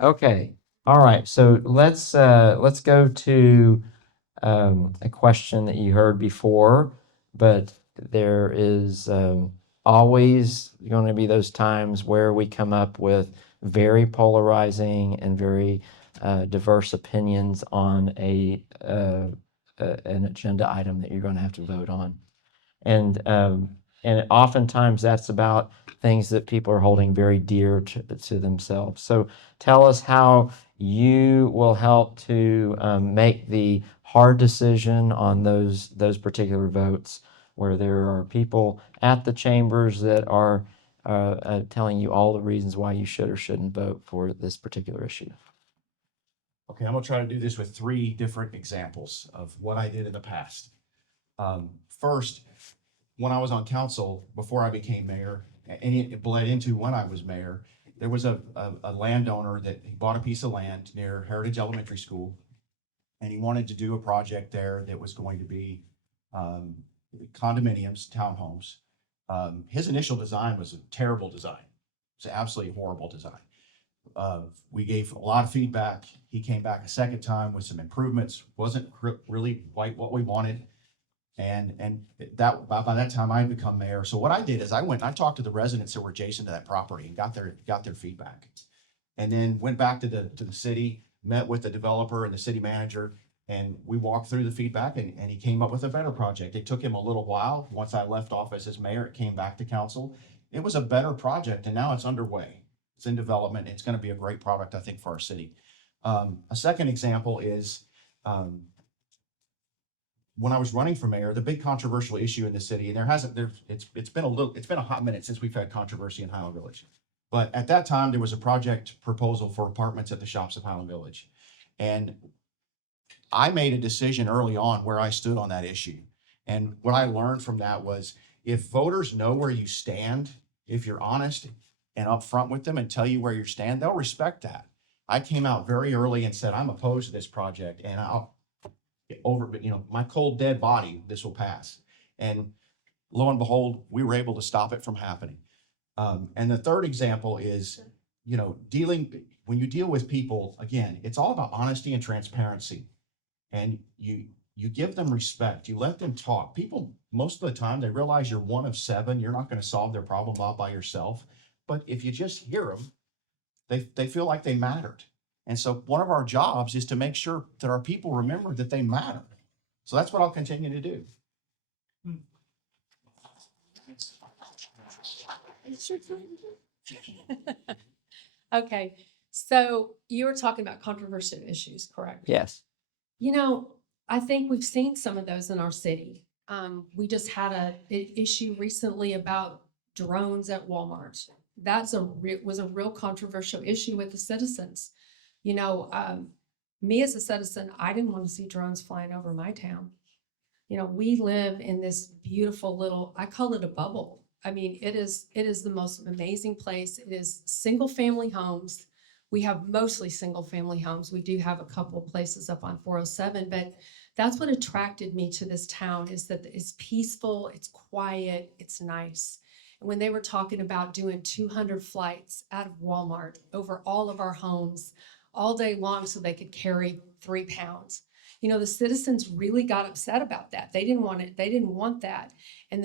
Okay, all right, so let's go to a question that you heard before, but there is always going to be those times where we come up with very polarizing and very diverse opinions on an agenda item that you're going to have to vote on. And oftentimes that's about things that people are holding very dear to themselves. So tell us how you will help to make the hard decision on those particular votes, where there are people at the chambers that are telling you all the reasons why you should or shouldn't vote for this particular issue. Okay, I'm gonna try to do this with 3 different examples of what I did in the past. First, when I was on council, before I became mayor, and it bled into when I was mayor, there was a landowner that bought a piece of land near Heritage Elementary School, and he wanted to do a project there that was going to be condominiums, townhomes. His initial design was a terrible design. It's an absolutely horrible design. We gave a lot of feedback. He came back a second time with some improvements. Wasn't really quite what we wanted. And that by that time I had become mayor. So what I did is I went and I talked to the residents that were adjacent to that property and got their feedback. And then went back to the city, met with the developer and the city manager, and we walked through the feedback, and he came up with a better project. It took him a little while. Once I left office as mayor, it came back to council. It was a better project, and now it's underway. It's in development. It's going to be a great product, I think, for our city. A second example is when I was running for mayor, the big controversial issue in the city, and it's been a hot minute since we've had controversy in Highland Village. But at that time, there was a project proposal for apartments at the shops of Highland Village. And I made a decision early on where I stood on that issue. And what I learned from that was, if voters know where you stand, if you're honest and upfront with them and tell you where you stand, they'll respect that. I came out very early and said, I'm opposed to this project, and my cold dead body, this will pass. And lo and behold, we were able to stop it from happening. And the third example is, when you deal with people, again, it's all about honesty and transparency. And you give them respect. You let them talk. People, most of the time, they realize you're one of 7. You're not going to solve their problem all by yourself. But if you just hear them, they feel like they mattered. And so one of our jobs is to make sure that our people remember that they matter. So that's what I'll continue to do. Okay, so you were talking about controversial issues, correct? Yes. I think we've seen some of those in our city. We just had an issue recently about drones at Walmart. Was a real controversial issue with the citizens. Me as a citizen, I didn't want to see drones flying over my town. We live in this beautiful little, I call it a bubble. I mean, it is the most amazing place. It is single family homes. We have mostly single family homes. We do have a couple of places up on 407, but That's what attracted me to this town, is that it's peaceful, it's quiet, it's nice. And when they were talking about doing 200 flights out of Walmart over all of our homes all day long so they could carry 3 pounds. You know, the citizens really got upset about that. They didn't want it. They didn't want that. And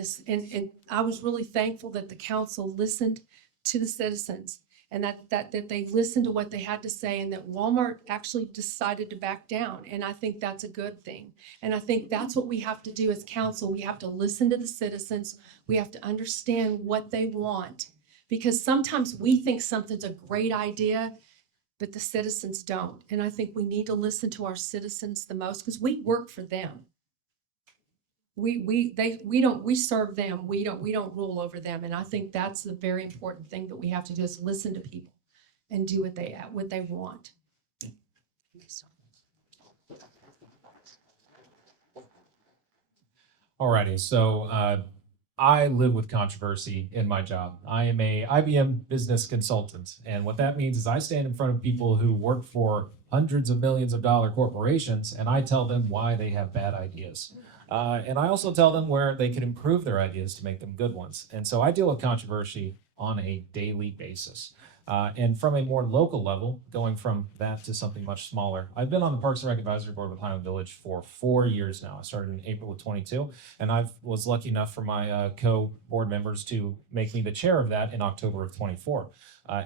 I was really thankful that the council listened to the citizens, and that they listened to what they had to say, and that Walmart actually decided to back down. And I think that's a good thing. And I think that's what we have to do as council. We have to listen to the citizens. We have to understand what they want, because sometimes we think something's a great idea, but the citizens don't. And I think we need to listen to our citizens the most, because we work for them. We serve them. We don't rule over them. And I think that's the very important thing that we have to do, is listen to people and do what they want. Alrighty, so I live with controversy in my job. I am a IBM business consultant, and what that means is I stand in front of people who work for hundreds of millions of dollar corporations, and I tell them why they have bad ideas. And I also tell them where they can improve their ideas to make them good ones. And so I deal with controversy on a daily basis. And from a more local level, going from that to something much smaller, I've been on the Parks and Rec Advisory Board with Highland Village for 4 years now. I started in April of 22, and I was lucky enough for my co-board members to make me the chair of that in October of 24.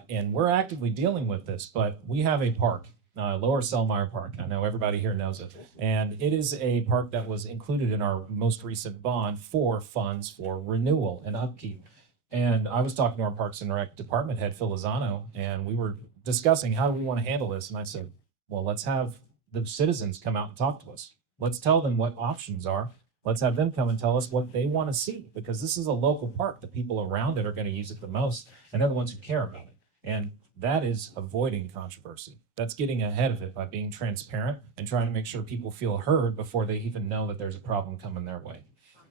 And we're actively dealing with this, but we have a park, Lower Selmeyer Park. I know everybody here knows it. And it is a park that was included in our most recent bond for funds for renewal and upkeep. And I was talking to our Parks and Rec department head, Phil Lozano, and we were discussing how do we want to handle this. And I said, well, let's have the citizens come out and talk to us. Let's tell them what options are. Let's have them come and tell us what they want to see, because this is a local park. The people around it are going to use it the most, and they're the ones who care about it. And that is avoiding controversy. That's getting ahead of it by being transparent and trying to make sure people feel heard before they even know that there's a problem coming their way.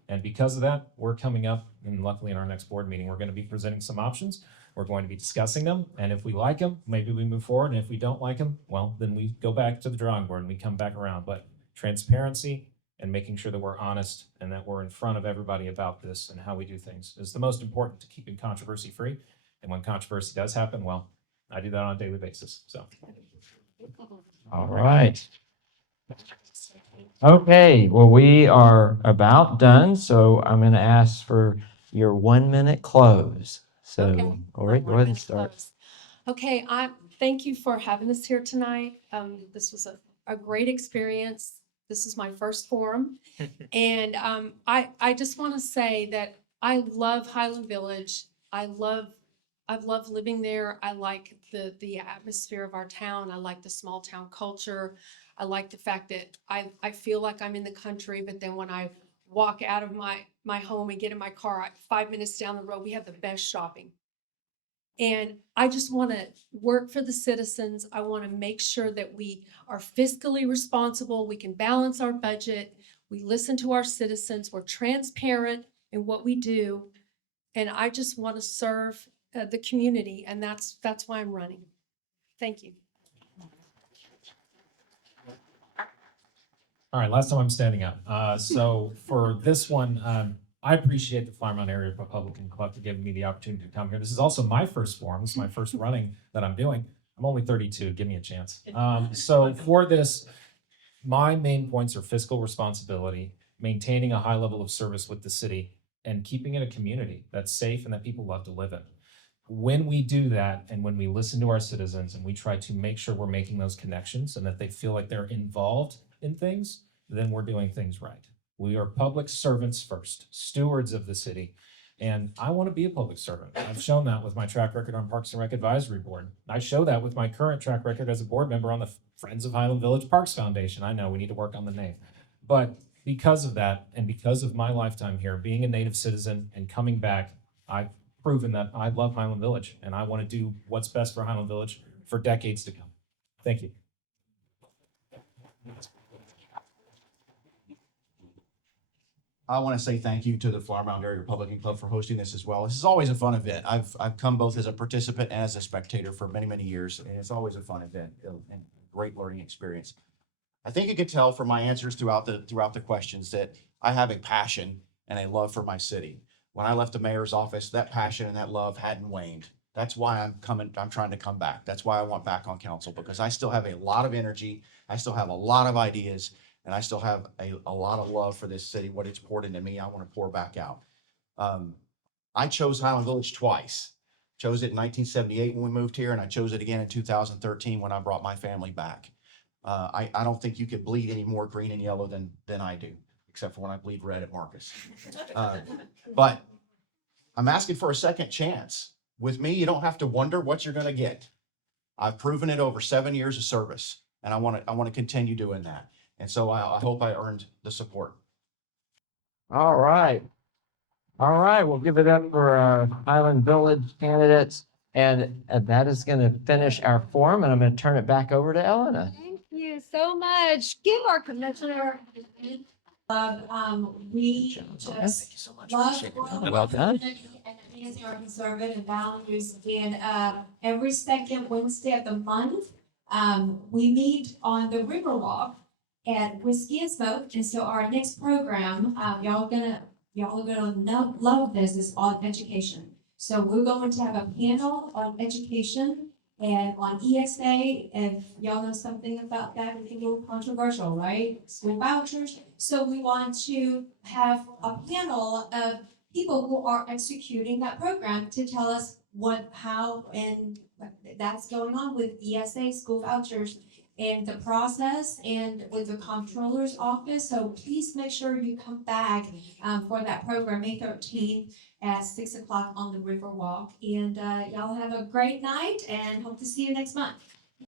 And because of that, we're coming up, and luckily in our next board meeting, we're going to be presenting some options. We're going to be discussing them, and if we like them, maybe we move forward, and if we don't like them, well, then we go back to the drawing board and we come back around. But transparency and making sure that we're honest and that we're in front of everybody about this and how we do things is the most important to keeping controversy free. And when controversy does happen, well, I do that on a daily basis, so. All right. Okay, well, we are about done, so I'm going to ask for your 1-minute close. So, Okay. Lori, go ahead and start. Okay, thank you for having us here tonight. This was a great experience. This is my first forum. And I just want to say that I love Highland Village. I've loved living there. I like the atmosphere of our town. I like the small town culture. I like the fact that I feel like I'm in the country, but then when I walk out of my home and get in my car, 5 minutes down the road, we have the best shopping. And I just want to work for the citizens. I want to make sure that we are fiscally responsible. We can balance our budget. We listen to our citizens. We're transparent in what we do. And I just want to serve the community, and that's why I'm running. Thank you. All right, last time I'm standing up. So for this one, I appreciate the Flower Mound Area Republican Club for giving me the opportunity to come here. This is also my first forum. This is my first running that I'm doing. I'm only 32. Give me a chance. So for this, my main points are fiscal responsibility, maintaining a high level of service with the city, and keeping it a community that's safe and that people love to live in. When we do that, and when we listen to our citizens and we try to make sure we're making those connections and that they feel like they're involved in things, then we're doing things right. We are public servants first, stewards of the city. And I want to be a public servant. I've shown that with my track record on Parks and Rec Advisory Board. I show that with my current track record as a board member on the Friends of Highland Village Parks Foundation. I know we need to work on the name. But because of that, and because of my lifetime here, being a native citizen and coming back, I've proven that I love Highland Village and I want to do what's best for Highland Village for decades to come. Thank you. I want to say thank you to the Flower Mound Area Republican Club for hosting this as well. This is always a fun event. I've come both as a participant and as a spectator for many, many years, and it's always a fun event and great learning experience. I think you could tell from my answers throughout the questions that I have a passion and a love for my city. When I left the mayor's office, that passion and that love hadn't waned. That's why I'm trying to come back. That's why I want back on council, because I still have a lot of energy. I still have a lot of ideas, and I still have a lot of love for this city. What it's poured into me, I want to pour back out. I chose Highland Village twice. Chose it in 1978 when we moved here, and I chose it again in 2013 when I brought my family back. I don't think you could bleed any more green and yellow than I do, except for when I bleed red at Marcus. But I'm asking for a second chance. With me, you don't have to wonder what you're going to get. I've proven it over 7 years of service, and I want to continue doing that. And so I hope I earned the support. All right. All right, we'll give it up for our Highland Village candidates. And that is going to finish our forum, and I'm going to turn it back over to Elena. Thank you so much. Give our commissioner. We just love Well done. and advancing our conservative values. And every second Wednesday of the month, we meet on the Riverwalk at Whiskey and Smoke. And so our next program, y'all are gonna love this, is on education. So we're going to have a panel on education and on ESA. If y'all know something about that, it's a little controversial, right? School vouchers. So we want to have a panel of people who are executing that program to tell us how and that's going on with ESA, school vouchers, and the process, and with the comptroller's office. So please make sure you come back for that program, May 13th at 6 o'clock on the Riverwalk. And y'all have a great night and hope to see you next month.